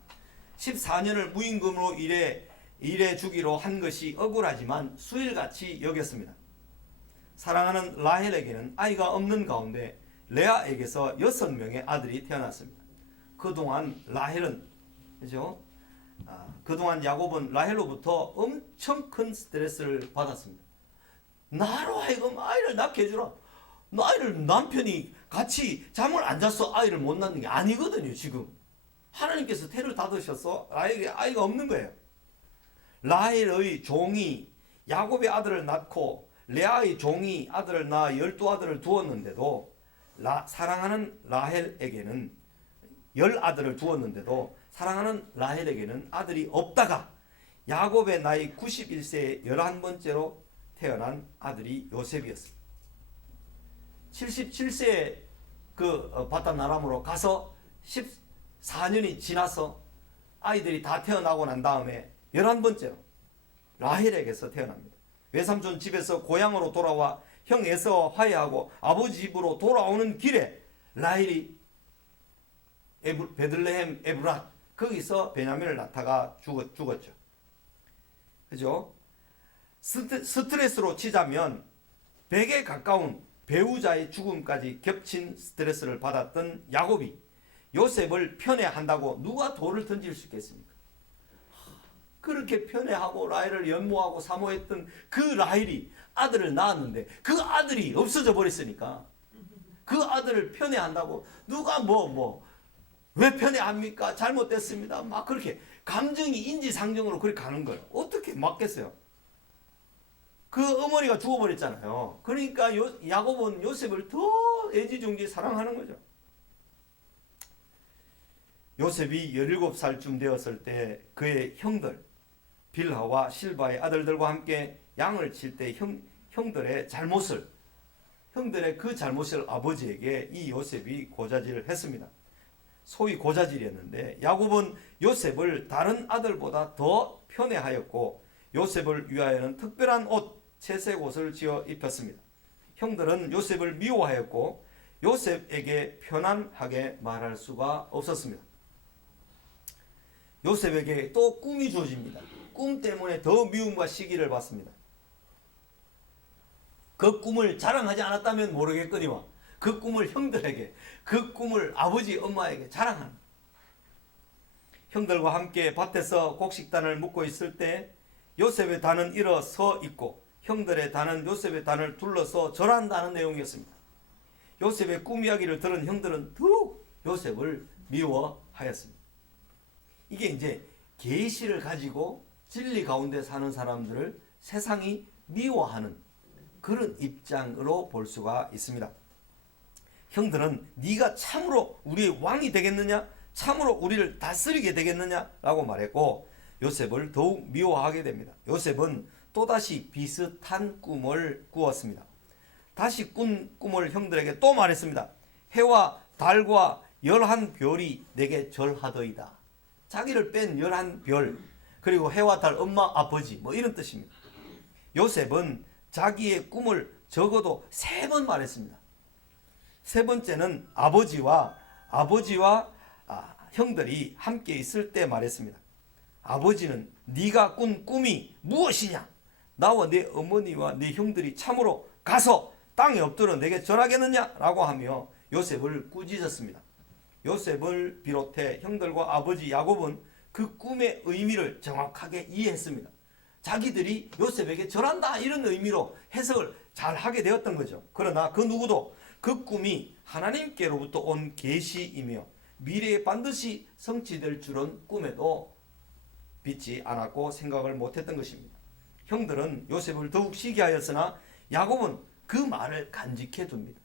14년을 무임금으로 일해 주기로 한 것이 억울하지만 수일같이 여겼습니다. 사랑하는 라헬에게는 아이가 없는 가운데 레아에게서 6명의 아들이 태어났습니다. 그동안 야곱은 라헬로부터 엄청 큰 스트레스를 받았습니다. 나로 하여금 아이를 낳게 해주라. 남편이 같이 잠을 안 자서 아이를 못 낳는 게 아니거든요. 지금 하나님께서 태를 닫으셔서 라헬에게 아이가 없는 거예요. 라헬의 종이 야곱의 아들을 낳고 레아의 종이 아들을 낳아 12아들을 두었는데도 사랑하는 라헬에게는 아들을 두었는데도 사랑하는 라헬에게는 아들이 없다가 야곱의 나이 91세에 11번째로 태어난 아들이 요셉이었습니다. 77세에 그 바단 아람으로 가서 14년이 지나서 아이들이 다 태어나고 난 다음에 11번째로 라헬에게서 태어납니다. 외삼촌 집에서 고향으로 돌아와 형 에서와 화해하고 아버지 집으로 돌아오는 길에 라헬이 베들레헴 에브랏 거기서 베냐민을 낳다가 죽었죠. 그죠? 스트레스로 치자면 100에 가까운 배우자의 죽음까지 겹친 스트레스를 받았던 야곱이 요셉을 편애한다고 누가 돌을 던질 수 있겠습니까? 그렇게 편애하고 라헬을 연모하고 사모했던 그 라헬이 아들을 낳았는데 그 아들이 없어져 버렸으니까 그 아들을 편애한다고 누가 왜 편애합니까? 잘못됐습니다. 막 그렇게 감정이 인지상정으로 그렇게 가는 거예요. 어떻게 맞겠어요? 그 어머니가 죽어버렸잖아요. 그러니까 야곱은 요셉을 더 애지중지 사랑하는 거죠. 요셉이 17살쯤 되었을 때 그의 형들 빌하와 실바의 아들들과 함께 양을 칠 때 형들의 그 잘못을 아버지에게 이 요셉이 고자질을 했습니다. 소위 고자질이었는데 야곱은 요셉을 다른 아들보다 더 편애하였고 요셉을 위하여는 특별한 옷, 채색 옷을 지어 입혔습니다. 형들은 요셉을 미워하였고 요셉에게 편안하게 말할 수가 없었습니다. 요셉에게 또 꿈이 주어집니다. 꿈 때문에 더 미움과 시기를 받습니다. 그 꿈을 자랑하지 않았다면 모르겠거니와 그 꿈을 형들에게, 그 꿈을 아버지 엄마에게 자랑하는, 형들과 함께 밭에서 곡식단을 묶고 있을 때 요셉의 단은 일어서 있고 형들의 단은 요셉의 단을 둘러서 절한다는 내용이었습니다. 요셉의 꿈 이야기를 들은 형들은 더욱 요셉을 미워하였습니다. 이게 이제 계시를 가지고 진리 가운데 사는 사람들을 세상이 미워하는 그런 입장으로 볼 수가 있습니다. 형들은 네가 참으로 우리의 왕이 되겠느냐? 참으로 우리를 다스리게 되겠느냐? 라고 말했고 요셉을 더욱 미워하게 됩니다. 요셉은 또다시 비슷한 꿈을 꾸었습니다. 다시 꾼 꿈을 형들에게 또 말했습니다. 해와 달과 11별이 내게 절하더이다. 자기를 뺀 11별, 그리고 해와 달 엄마 아버지 이런 뜻입니다. 요셉은 자기의 꿈을 적어도 3번 말했습니다. 세 번째는 아버지와 형들이 함께 있을 때 말했습니다. 아버지는 네가 꾼 꿈이 무엇이냐? 나와 내 어머니와 내 형들이 참으로 가서 땅에 엎드려 내게 절하겠느냐? 라고 하며 요셉을 꾸짖었습니다. 요셉을 비롯해 형들과 아버지 야곱은 그 꿈의 의미를 정확하게 이해했습니다. 자기들이 요셉에게 절한다 이런 의미로 해석을 잘 하게 되었던 거죠. 그러나 그 누구도 그 꿈이 하나님께로부터 온 계시이며 미래에 반드시 성취될 줄은 꿈에도 믿지 않았고 생각을 못했던 것입니다. 형들은 요셉을 더욱 시기하였으나 야곱은 그 말을 간직해 둡니다.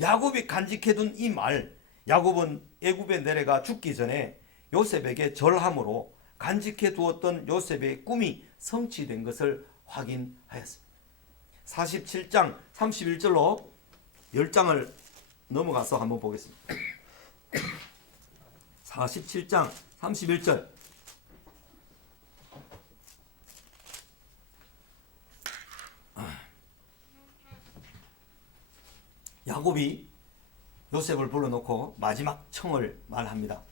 야곱이 간직해 둔 이 말, 야곱은 애굽에 내려가 죽기 전에 요셉에게 절함으로 간직해 두었던 요셉의 꿈이 성취된 것을 확인하였습니다. 47장 31절로 10장을 넘어가서 한번 보겠습니다. 47장 31절. 야곱이 요셉을 불러놓고 마지막 청을 말합니다.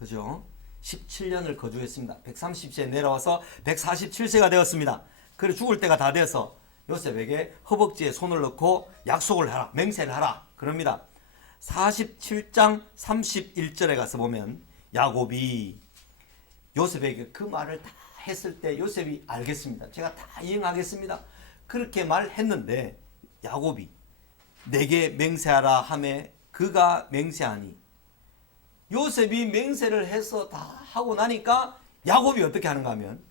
그죠? 17년을 거주했습니다. 130세에 내려와서 147세가 되었습니다. 그래 죽을 때가 다 돼서 요셉에게 허벅지에 손을 넣고 약속을 하라, 맹세를 하라 그럽니다. 47장 31절에 가서 보면 야곱이 요셉에게 그 말을 다 했을 때 요셉이 알겠습니다. 제가 다 이행하겠습니다. 그렇게 말했는데 야곱이 내게 맹세하라 하매 그가 맹세하니 요셉이 맹세를 해서 다 하고 나니까 야곱이 어떻게 하는가 하면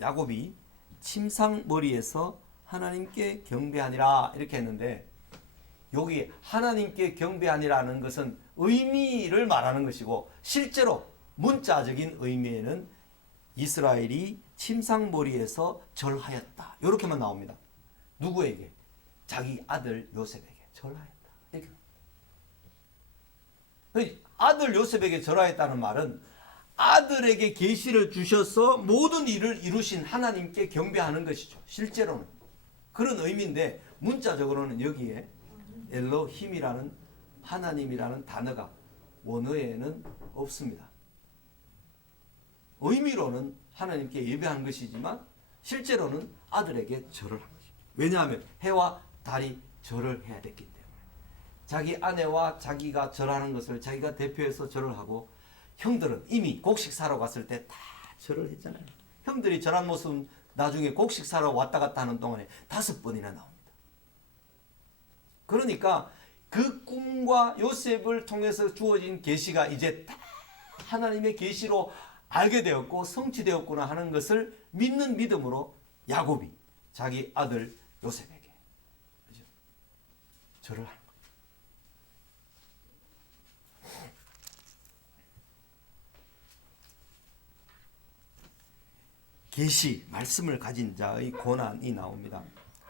야곱이 침상머리에서 하나님께 경배하니라 이렇게 했는데 여기 하나님께 경배하니라는 것은 의미를 말하는 것이고, 실제로 문자적인 의미에는 이스라엘이 침상머리에서 절하였다, 이렇게만 나옵니다. 누구에게? 자기 아들 요셉에게 절하였다. 이렇게. 아들 요셉에게 절하였다는 말은 아들에게 계시를 주셔서 모든 일을 이루신 하나님께 경배하는 것이죠. 실제로는 그런 의미인데, 문자적으로는 여기에 엘로힘이라는 하나님이라는 단어가 원어에는 없습니다. 의미로는 하나님께 예배하는 것이지만 실제로는 아들에게 절을 한 것이죠. 왜냐하면 해와 달이 절을 해야 됐기 때문에. 자기 아내와 자기가 절하는 것을 자기가 대표해서 절을 하고, 형들은 이미 곡식 사러 갔을 때 다 절을 했잖아요. 형들이 절한 모습은 나중에 곡식 사러 왔다 갔다 하는 동안에 5번이나 나옵니다. 그러니까 그 꿈과 요셉을 통해서 주어진 계시가 이제 다 하나님의 계시로 알게 되었고 성취되었구나 하는 것을 믿는 믿음으로 야곱이 자기 아들 요셉에게 절을 하는 거예요. 계시, 말씀을 가진 자의 고난이 나옵니다.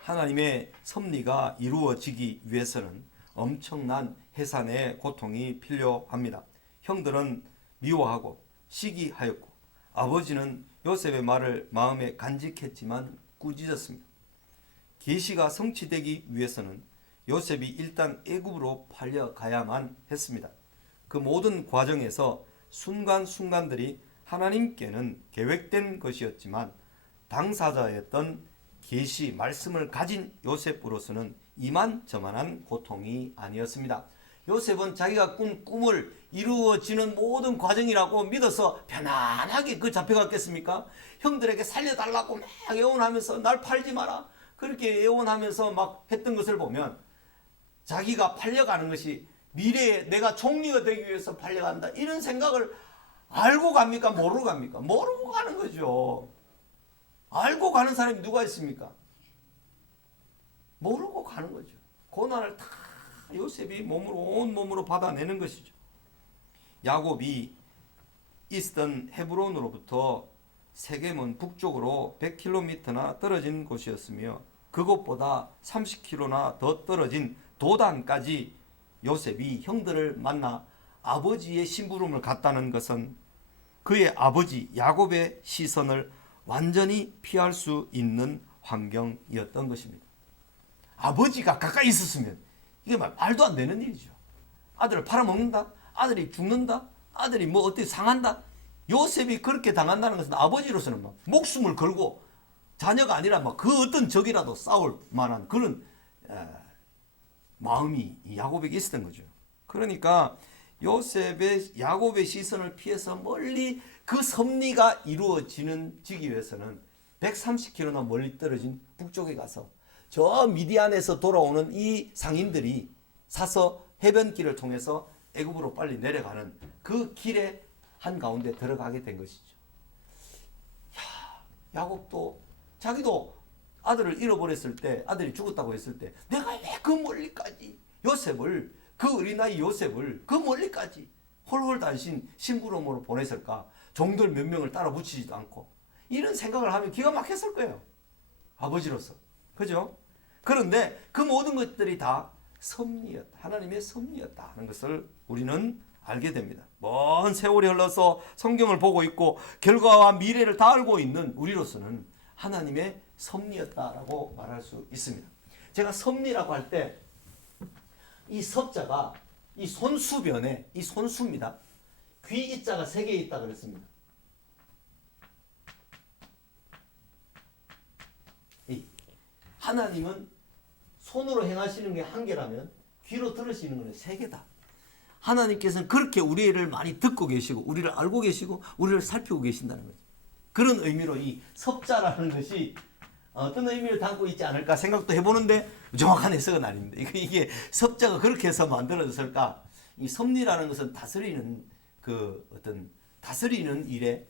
하나님의 섭리가 이루어지기 위해서는 엄청난 해산의 고통이 필요합니다. 형들은 미워하고 시기하였고, 아버지는 요셉의 말을 마음에 간직했지만 꾸짖었습니다. 계시가 성취되기 위해서는 요셉이 일단 애굽으로 팔려가야만 했습니다. 그 모든 과정에서 순간순간들이 하나님께는 계획된 것이었지만 당사자였던 계시 말씀을 가진 요셉으로서는 이만저만한 고통이 아니었습니다. 요셉은 자기가 꾼 꿈을 이루어지는 모든 과정이라고 믿어서 편안하게 그 잡혀갔겠습니까? 형들에게 살려달라고 막 애원하면서 날 팔지 마라, 그렇게 애원하면서 막 했던 것을 보면 자기가 팔려가는 것이 미래에 내가 총리가 되기 위해서 팔려간다, 이런 생각을 알고 갑니까? 모르고 갑니까? 모르고 가는 거죠. 알고 가는 사람이 누가 있습니까? 모르고 가는 거죠. 고난을 다 요셉이 온 몸으로 받아내는 것이죠. 야곱이 있었던 헤브론으로부터 세겜은 북쪽으로 100km나 떨어진 곳이었으며, 그곳보다 30km나 더 떨어진 도단까지 요셉이 형들을 만나 아버지의 심부름을 갔다는 것은 그의 아버지 야곱의 시선을 완전히 피할 수 있는 환경이었던 것입니다. 아버지가 가까이 있었으면 이게 말도 안 되는 일이죠. 아들을 팔아먹는다, 아들이 죽는다, 아들이 뭐 어떻게 상한다. 요셉이 그렇게 당한다는 것은 아버지로서는 막 목숨을 걸고 자녀가 아니라 막 그 어떤 적이라도 싸울 만한 그런 마음이 야곱에게 있었던 거죠. 그러니까 야곱의 시선을 피해서 멀리 그 섭리가 이루어지기 위해서는 130km나 멀리 떨어진 북쪽에 가서 저 미디안에서 돌아오는 이 상인들이 사서 해변길을 통해서 애굽으로 빨리 내려가는 그 길의 한가운데 들어가게 된 것이죠. 야곱도 자기도 아들을 잃어버렸을 때, 아들이 죽었다고 했을 때, 내가 왜 그 멀리까지 요셉을, 그 어린아이 요셉을 그 멀리까지 홀홀 단신 심부름으로 보냈을까? 종들 몇 명을 따라 붙이지도 않고. 이런 생각을 하면 기가 막혔을 거예요, 아버지로서. 그죠? 그런데 그 모든 것들이 다 섭리였다, 하나님의 섭리였다 하는 것을 우리는 알게 됩니다. 먼 세월이 흘러서 성경을 보고 있고 결과와 미래를 다 알고 있는 우리로서는 하나님의 섭리였다라고 말할 수 있습니다. 제가 섭리라고 할 때 이 섭자가 이 손수변에, 이 손수입니다. 귀 이자가 3개 있다 그랬습니다. 하나님은 손으로 행하시는 게 1개라면 귀로 들으시는 건 3개다. 하나님께서는 그렇게 우리를 많이 듣고 계시고 우리를 알고 계시고 우리를 살피고 계신다는 거죠. 그런 의미로 이 섭자라는 것이 어떤 의미를 담고 있지 않을까 생각도 해보는데 정확한 해석은 아닙니다. 이게 섭자가 그렇게 해서 만들어졌을까? 이 섭리라는 것은 다스리는 그 어떤 다스리는 일에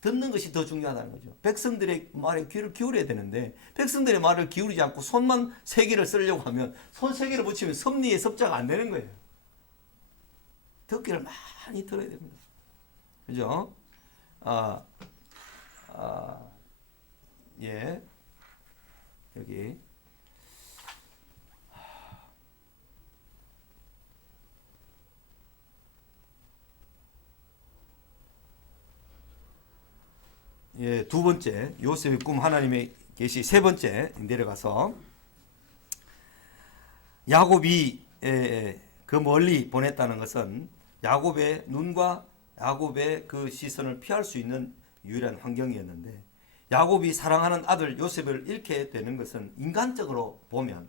듣는 것이 더 중요하다는 거죠. 백성들의 말에 귀를 기울여야 되는데 백성들의 말을 기울이지 않고 손만 세 개를 쓰려고 하면 손 세 개를 붙이면 섭리의 섭자가 안 되는 거예요. 듣기를 많이 들어야 됩니다. 그죠? 예. 여기. 예, 두 번째 요셉의 꿈 하나님의 계시 세 번째 내려가서 야곱이 그 멀리 보냈다는 것은 야곱의 눈과 야곱의 그 시선을 피할 수 있는 유일한 환경이었는데 야곱이 사랑하는 아들 요셉을 잃게 되는 것은 인간적으로 보면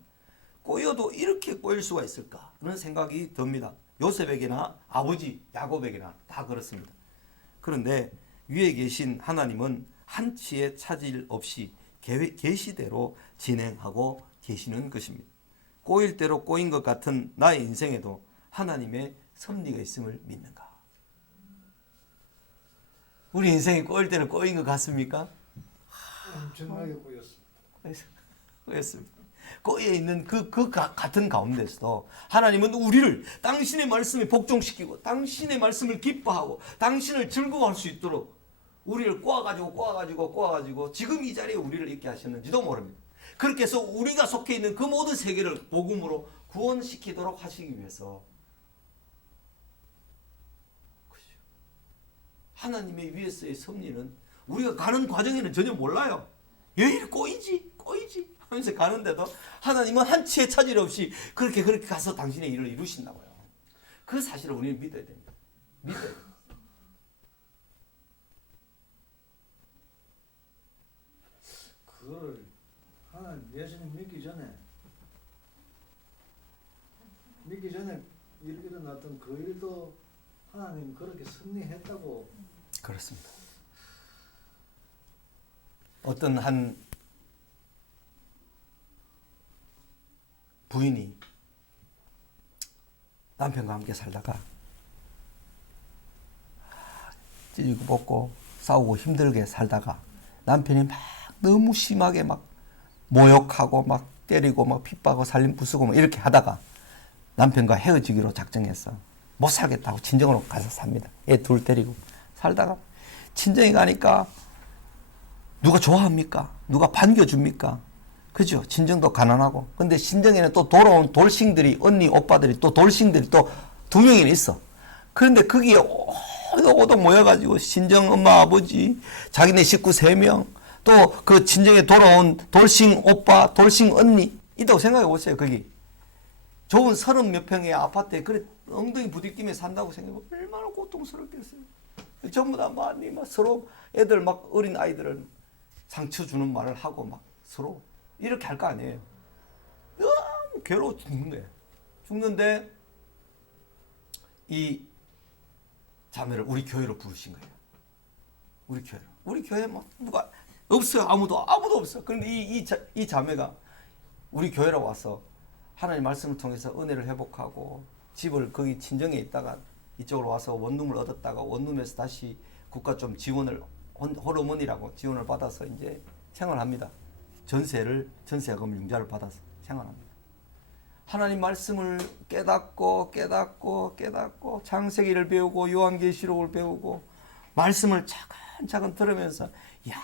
꼬여도 이렇게 꼬일 수가 있을까 그런 생각이 듭니다. 요셉에게나 아버지 야곱에게나 다 그렇습니다. 그런데 위에 계신 하나님은 한치의 차질 없이 계시대로 진행하고 계시는 것입니다. 꼬일 대로 꼬인 것 같은 나의 인생에도 하나님의 섭리가 있음을 믿는가? 우리 인생이 꼬일 대로 꼬인 것 같습니까? 엄청나게 꼬였습니다. 꼬였습니다. 꼬여 있는 그 같은 가운데서도 하나님은 우리를 당신의 말씀에 복종시키고 당신의 말씀을 기뻐하고 당신을 즐거워할 수 있도록 우리를 꼬아가지고 지금 이 자리에 우리를 있게 하셨는지도 모릅니다. 그렇게 해서 우리가 속해 있는 그 모든 세계를 복음으로 구원시키도록 하시기 위해서 하나님의 위에서의 섭리는 우리가 가는 과정에는 전혀 몰라요. 왜 이리 꼬이지 하면서 가는데도 하나님은 한치의 차질 없이 그렇게 가서 당신의 일을 이루신다고요. 그 사실을 우리는 믿어야 됩니다. 믿어야 됩니다. 그거를 하나님 예수님 믿기 전에 일어났던 그 일도 하나님 그렇게 섭리했다고. 그렇습니다. 어떤 한 부인이 남편과 함께 살다가 찌고 볶고 싸우고 힘들게 살다가 남편이 막 너무 심하게 막 모욕하고 막 때리고 막 핍박하고 살림 부수고 막 이렇게 하다가 남편과 헤어지기로 작정했어. 못 살겠다고 친정으로 가서 삽니다. 애 둘 데리고 살다가 친정에 가니까 누가 좋아합니까? 누가 반겨줍니까? 그죠? 친정도 가난하고. 근데 친정에는 또 돌아온 돌싱들이, 언니, 오빠들이 또 돌싱들이 또 두 명이나 있어. 그런데 거기에 오독오독 모여가지고 친정 엄마, 아버지, 자기네 식구 3명, 또 그 친정에 돌아온 돌싱 오빠, 돌싱 언니 있다고 생각해 보세요. 거기. 좋은 30몇 평의 아파트에 그래 엉덩이 부딪히며 산다고 생각해보면 얼마나 고통스럽겠어요. 전부 다 막 서로 애들 막 어린 아이들을 상처 주는 말을 하고 막 서로 이렇게 할 거 아니에요. 너무 괴로워 죽는 거예요. 죽는데 이 자매를 우리 교회로 부르신 거예요. 우리 교회로. 우리 교회에 막 누가 없어요. 아무도 없어. 그런데 이 자매가 우리 교회로 와서 하나님 말씀을 통해서 은혜를 회복하고 집을 거기 친정에 있다가 이쪽으로 와서 원룸을 얻었다가 원룸에서 다시 국가 좀 지원을 호르몬이라고 지원을 받아서 이제 생활합니다. 전세금 융자를 받아서 생활합니다. 하나님 말씀을 깨닫고 창세기를 배우고 요한계시록을 배우고 말씀을 차근차근 들으면서 야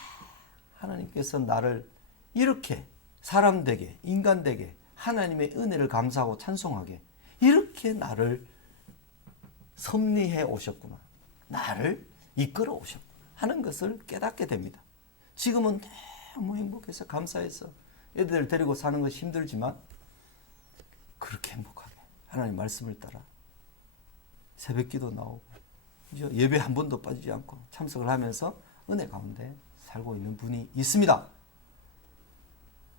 하나님께서 나를 이렇게 사람 되게 인간 되게 하나님의 은혜를 감사하고 찬송하게 이렇게 나를 섭리해 오셨구나. 나를 이끌어 오셨구나 하는 것을 깨닫게 됩니다. 지금은 너무 행복해서 감사해서 애들 데리고 사는 것이 힘들지만 그렇게 행복하게 하나님 말씀을 따라 새벽기도 나오고 예배 한 번도 빠지지 않고 참석을 하면서 은혜 가운데 살고 있는 분이 있습니다.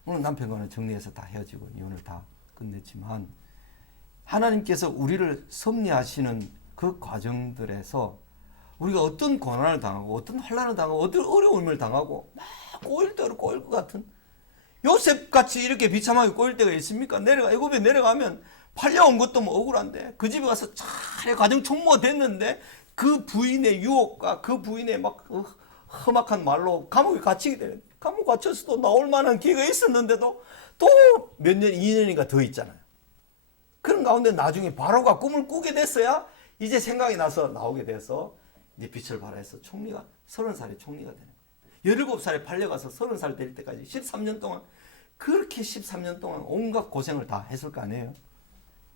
오늘 남편과는 정리해서 다 헤어지고 이혼을 다 끝냈지만 하나님께서 우리를 섭리하시는 그 과정들에서 우리가 어떤 고난을 당하고 어떤 환난을 당하고 어떤 어려움을 당하고 막 꼬일 대로 꼬일 것 같은 요셉같이 이렇게 비참하게 꼬일 때가 있습니까? 애굽에 내려가면 팔려온 것도 뭐 억울한데 그 집에 가서 차례 가정 총무가 됐는데 그 부인의 유혹과 그 부인의 막 험악한 말로 감옥에 갇히게 되는, 감옥 갇혀서도 나올 만한 기회가 있었는데도 또 몇 년, 2년인가 더 있잖아요. 그런 가운데 나중에 바로가 꿈을 꾸게 됐어야 이제 생각이 나서 나오게 돼서 이제 빛을 발하여서 총리가 30살에 총리가 되는 거예요. 17살에 팔려가서 30살 될 때까지 13년 동안, 그렇게 13년 동안 온갖 고생을 다 했을 거 아니에요.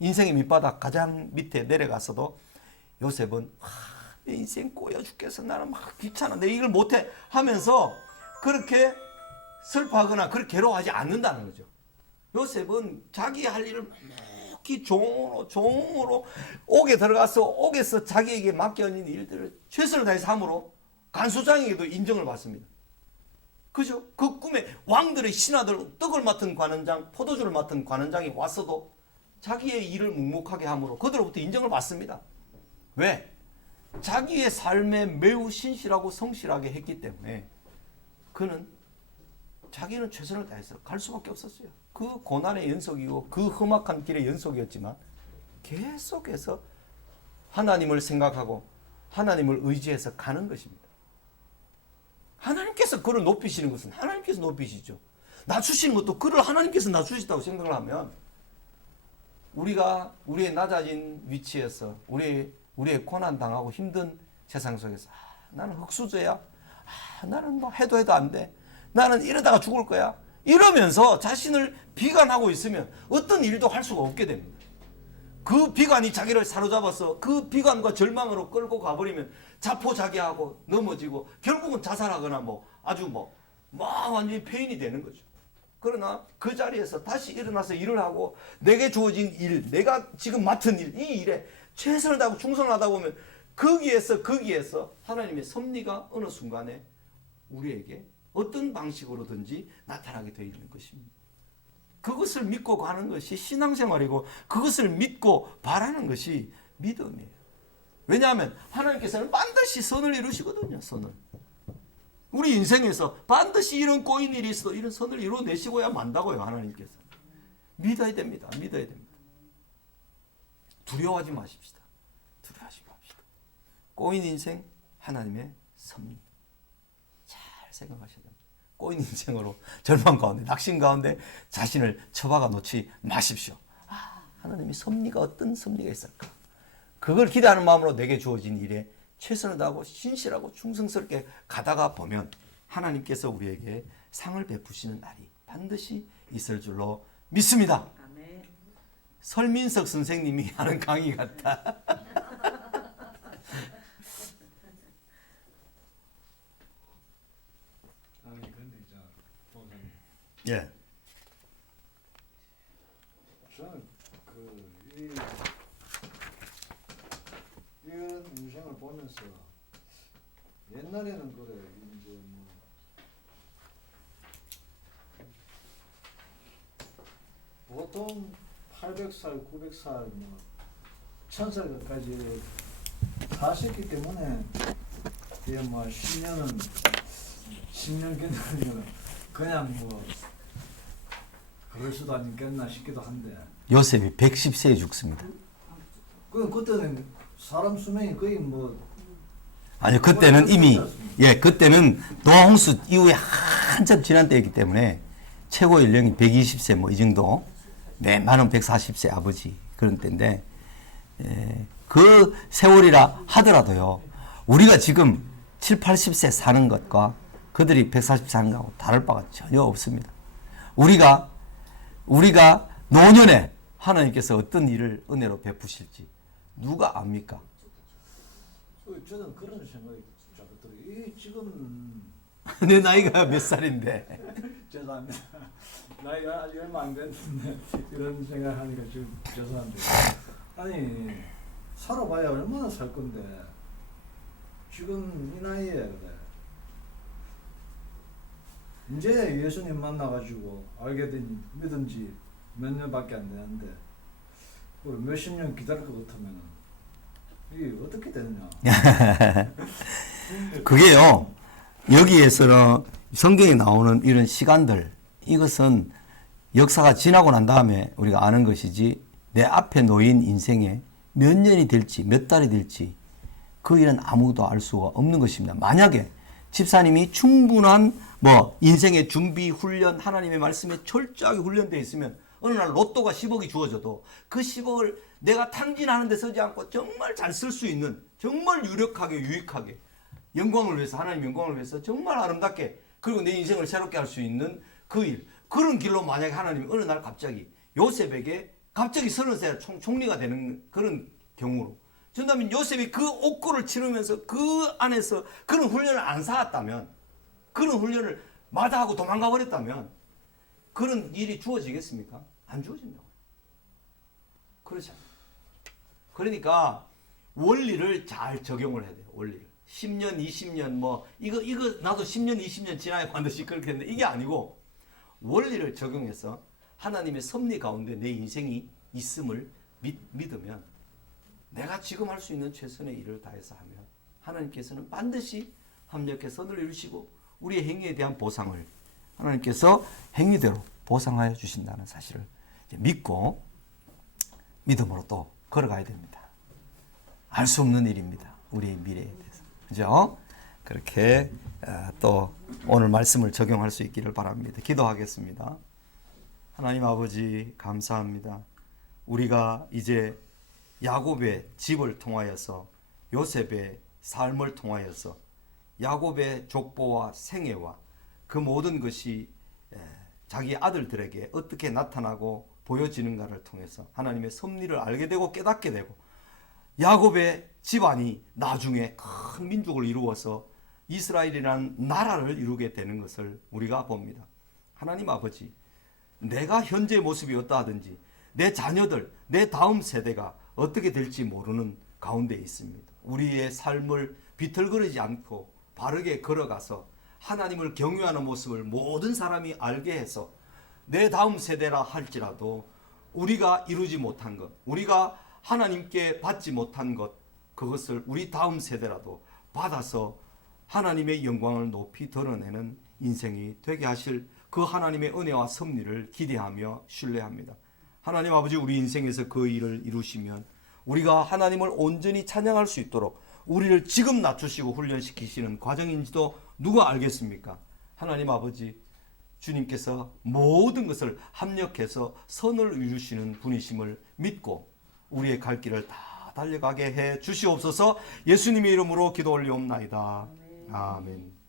인생의 밑바닥 가장 밑에 내려가서도 요셉은 내 인생 꼬여 죽겠어, 나는 막 귀찮아, 내 이걸 못해 하면서 그렇게 슬퍼하거나 그렇게 괴로워하지 않는다는 거죠. 요셉은 자기 할 일을 묵묵히 종으로 옥에 들어가서 옥에서 자기에게 맡겨진 일들을 최선을 다해서 함으로 간수장에게도 인정을 받습니다. 그죠? 그 꿈에 왕들의 신하들, 떡을 맡은 관원장, 포도주를 맡은 관원장이 왔어도 자기의 일을 묵묵하게 함으로 그들로부터 인정을 받습니다. 왜? 자기의 삶에 매우 신실하고 성실하게 했기 때문에 그는 자기는 최선을 다해서 갈 수밖에 없었어요. 그 고난의 연속이고 그 험악한 길의 연속이었지만 계속해서 하나님을 생각하고 하나님을 의지해서 가는 것입니다. 하나님께서 그를 높이시는 것은 하나님께서 높이시죠. 낮추시는 것도 그를 하나님께서 낮추시다고 생각을 하면 우리가 우리의 낮아진 위치에서 우리의 고난당하고 힘든 세상 속에서 나는 흙수저야, 나는 뭐 해도 안 돼, 나는 이러다가 죽을 거야, 이러면서 자신을 비관하고 있으면 어떤 일도 할 수가 없게 됩니다. 그 비관이 자기를 사로잡아서 그 비관과 절망으로 끌고 가버리면 자포자기하고 넘어지고 결국은 자살하거나 아주 완전히 폐인이 되는 거죠. 그러나 그 자리에서 다시 일어나서 일을 하고 내게 주어진 일, 내가 지금 맡은 일, 이 일에 최선을 다하고 충성을 하다 보면 거기에서 하나님의 섭리가 어느 순간에 우리에게 어떤 방식으로든지 나타나게 되어 있는 것입니다. 그것을 믿고 가는 것이 신앙생활이고 그것을 믿고 바라는 것이 믿음이에요. 왜냐하면 하나님께서는 반드시 선을 이루시거든요. 선을. 우리 인생에서 반드시 이런 꼬인 일이 있어도 이런 선을 이루어내시고야 만다고요. 하나님께서. 믿어야 됩니다. 믿어야 됩니다. 두려워하지 마십시다. 두려워하지 맙시다. 꼬인 인생 하나님의 섭리. 잘 생각하셔야 됩니다. 꼬인 인생으로 절망 가운데 낙심 가운데 자신을 처박아 놓지 마십시오. 하나님의 섭리가 어떤 섭리가 있을까? 그걸 기대하는 마음으로 내게 주어진 일에 최선을 다하고 신실하고 충성스럽게 가다가 보면 하나님께서 우리에게 상을 베푸시는 날이 반드시 있을 줄로 믿습니다. 아멘. 설민석 선생님이 하는 강의 같다. 아니 근데 목사님, 예. 저는 이런 인생을 보면서 옛날에는 그래 이제 보통 800살, 900살, 1000살까지 사셨기 때문에 이게 10년 견디면 그냥 그럴 수도 아니겠나 싶기도 한데. 요셉이 110세에 죽습니다. 그때는 사람 수명이 거의 아니요, 그때는 이미, 그때는 노아 홍수 이후에 한참 지난 때였기 때문에 최고 연령이 120세 이 정도, 많은 140세 아버지 그런 때인데, 그 세월이라 하더라도요, 우리가 지금 7, 80세 사는 것과 그들이 140 사는 것하고 다를 바가 전혀 없습니다. 우리가 노년에 하나님께서 어떤 일을 은혜로 베푸실지 누가 압니까? 저는 그런 생각이 들어요. 지금 내 나이가 몇 살인데? 죄송합니다. 나이가 아직 얼마 안 됐는데 이런 생각하니까 좀 죄송한데, 아니 살아봐야 얼마나 살 건데 지금 이 나이에 그래. 이제 예수님 만나가지고 알게 된 믿은 지 몇 년밖에 안 되는데 몇십 년 기다릴 것 같으면 이게 어떻게 되느냐. 그게요, 여기에서는 성경에 나오는 이런 시간들, 이것은 역사가 지나고 난 다음에 우리가 아는 것이지 내 앞에 놓인 인생에 몇 년이 될지 몇 달이 될지 그 일은 아무도 알 수가 없는 것입니다. 만약에 집사님이 충분한 인생의 준비 훈련, 하나님의 말씀에 철저하게 훈련되어 있으면 어느 날 로또가 10억이 주어져도 그 10억을 내가 탕진하는 데 쓰지 않고 정말 잘 쓸 수 있는, 정말 유력하게 유익하게 영광을 위해서, 하나님 영광을 위해서 정말 아름답게, 그리고 내 인생을 새롭게 할 수 있는 그 일, 그런 길로 만약에 하나님이 어느 날 갑자기 요셉에게 갑자기 30세 총리가 되는 그런 경우로 준다면, 요셉이 그 옥고를 치르면서 그 안에서 그런 훈련을 안 쌓았다면, 그런 훈련을 마다하고 도망가 버렸다면 그런 일이 주어지겠습니까? 안 주어진다고요. 그렇지 않아요. 그러니까 원리를 잘 적용을 해야 돼요. 원리를. 10년, 20년 이거 나도 10년, 20년 지나야 반드시 그렇게 했는데 이게 아니고, 원리를 적용해서 하나님의 섭리 가운데 내 인생이 있음을 믿으면, 내가 지금 할 수 있는 최선의 일을 다해서 하면 하나님께서는 반드시 합력해 선을 이루시고 우리의 행위에 대한 보상을 하나님께서 행위대로 보상하여 주신다는 사실을 믿고 믿음으로 또 걸어가야 됩니다. 알 수 없는 일입니다. 우리의 미래에 대해서. 그죠? 그렇게 또 오늘 말씀을 적용할 수 있기를 바랍니다. 기도하겠습니다. 하나님 아버지 감사합니다. 우리가 이제 야곱의 집을 통하여서, 요셉의 삶을 통하여서 야곱의 족보와 생애와 그 모든 것이 자기 아들들에게 어떻게 나타나고 보여지는가를 통해서 하나님의 섭리를 알게 되고 깨닫게 되고, 야곱의 집안이 나중에 큰 민족을 이루어서 이스라엘이라는 나라를 이루게 되는 것을 우리가 봅니다. 하나님 아버지, 내가 현재의 모습이 어떠하든지 내 자녀들, 내 다음 세대가 어떻게 될지 모르는 가운데 있습니다. 우리의 삶을 비틀거리지 않고 바르게 걸어가서 하나님을 경외하는 모습을 모든 사람이 알게 해서 내 다음 세대라 할지라도 우리가 이루지 못한 것, 우리가 하나님께 받지 못한 것, 그것을 우리 다음 세대라도 받아서 하나님의 영광을 높이 드러내는 인생이 되게 하실 그 하나님의 은혜와 섭리를 기대하며 신뢰합니다. 하나님 아버지, 우리 인생에서 그 일을 이루시면 우리가 하나님을 온전히 찬양할 수 있도록 우리를 지금 낮추시고 훈련시키시는 과정인지도 누가 알겠습니까? 하나님 아버지, 주님께서 모든 것을 합력해서 선을 이루시는 분이심을 믿고 우리의 갈 길을 다 달려가게 해 주시옵소서. 예수님의 이름으로 기도 올리옵나이다. 아멘.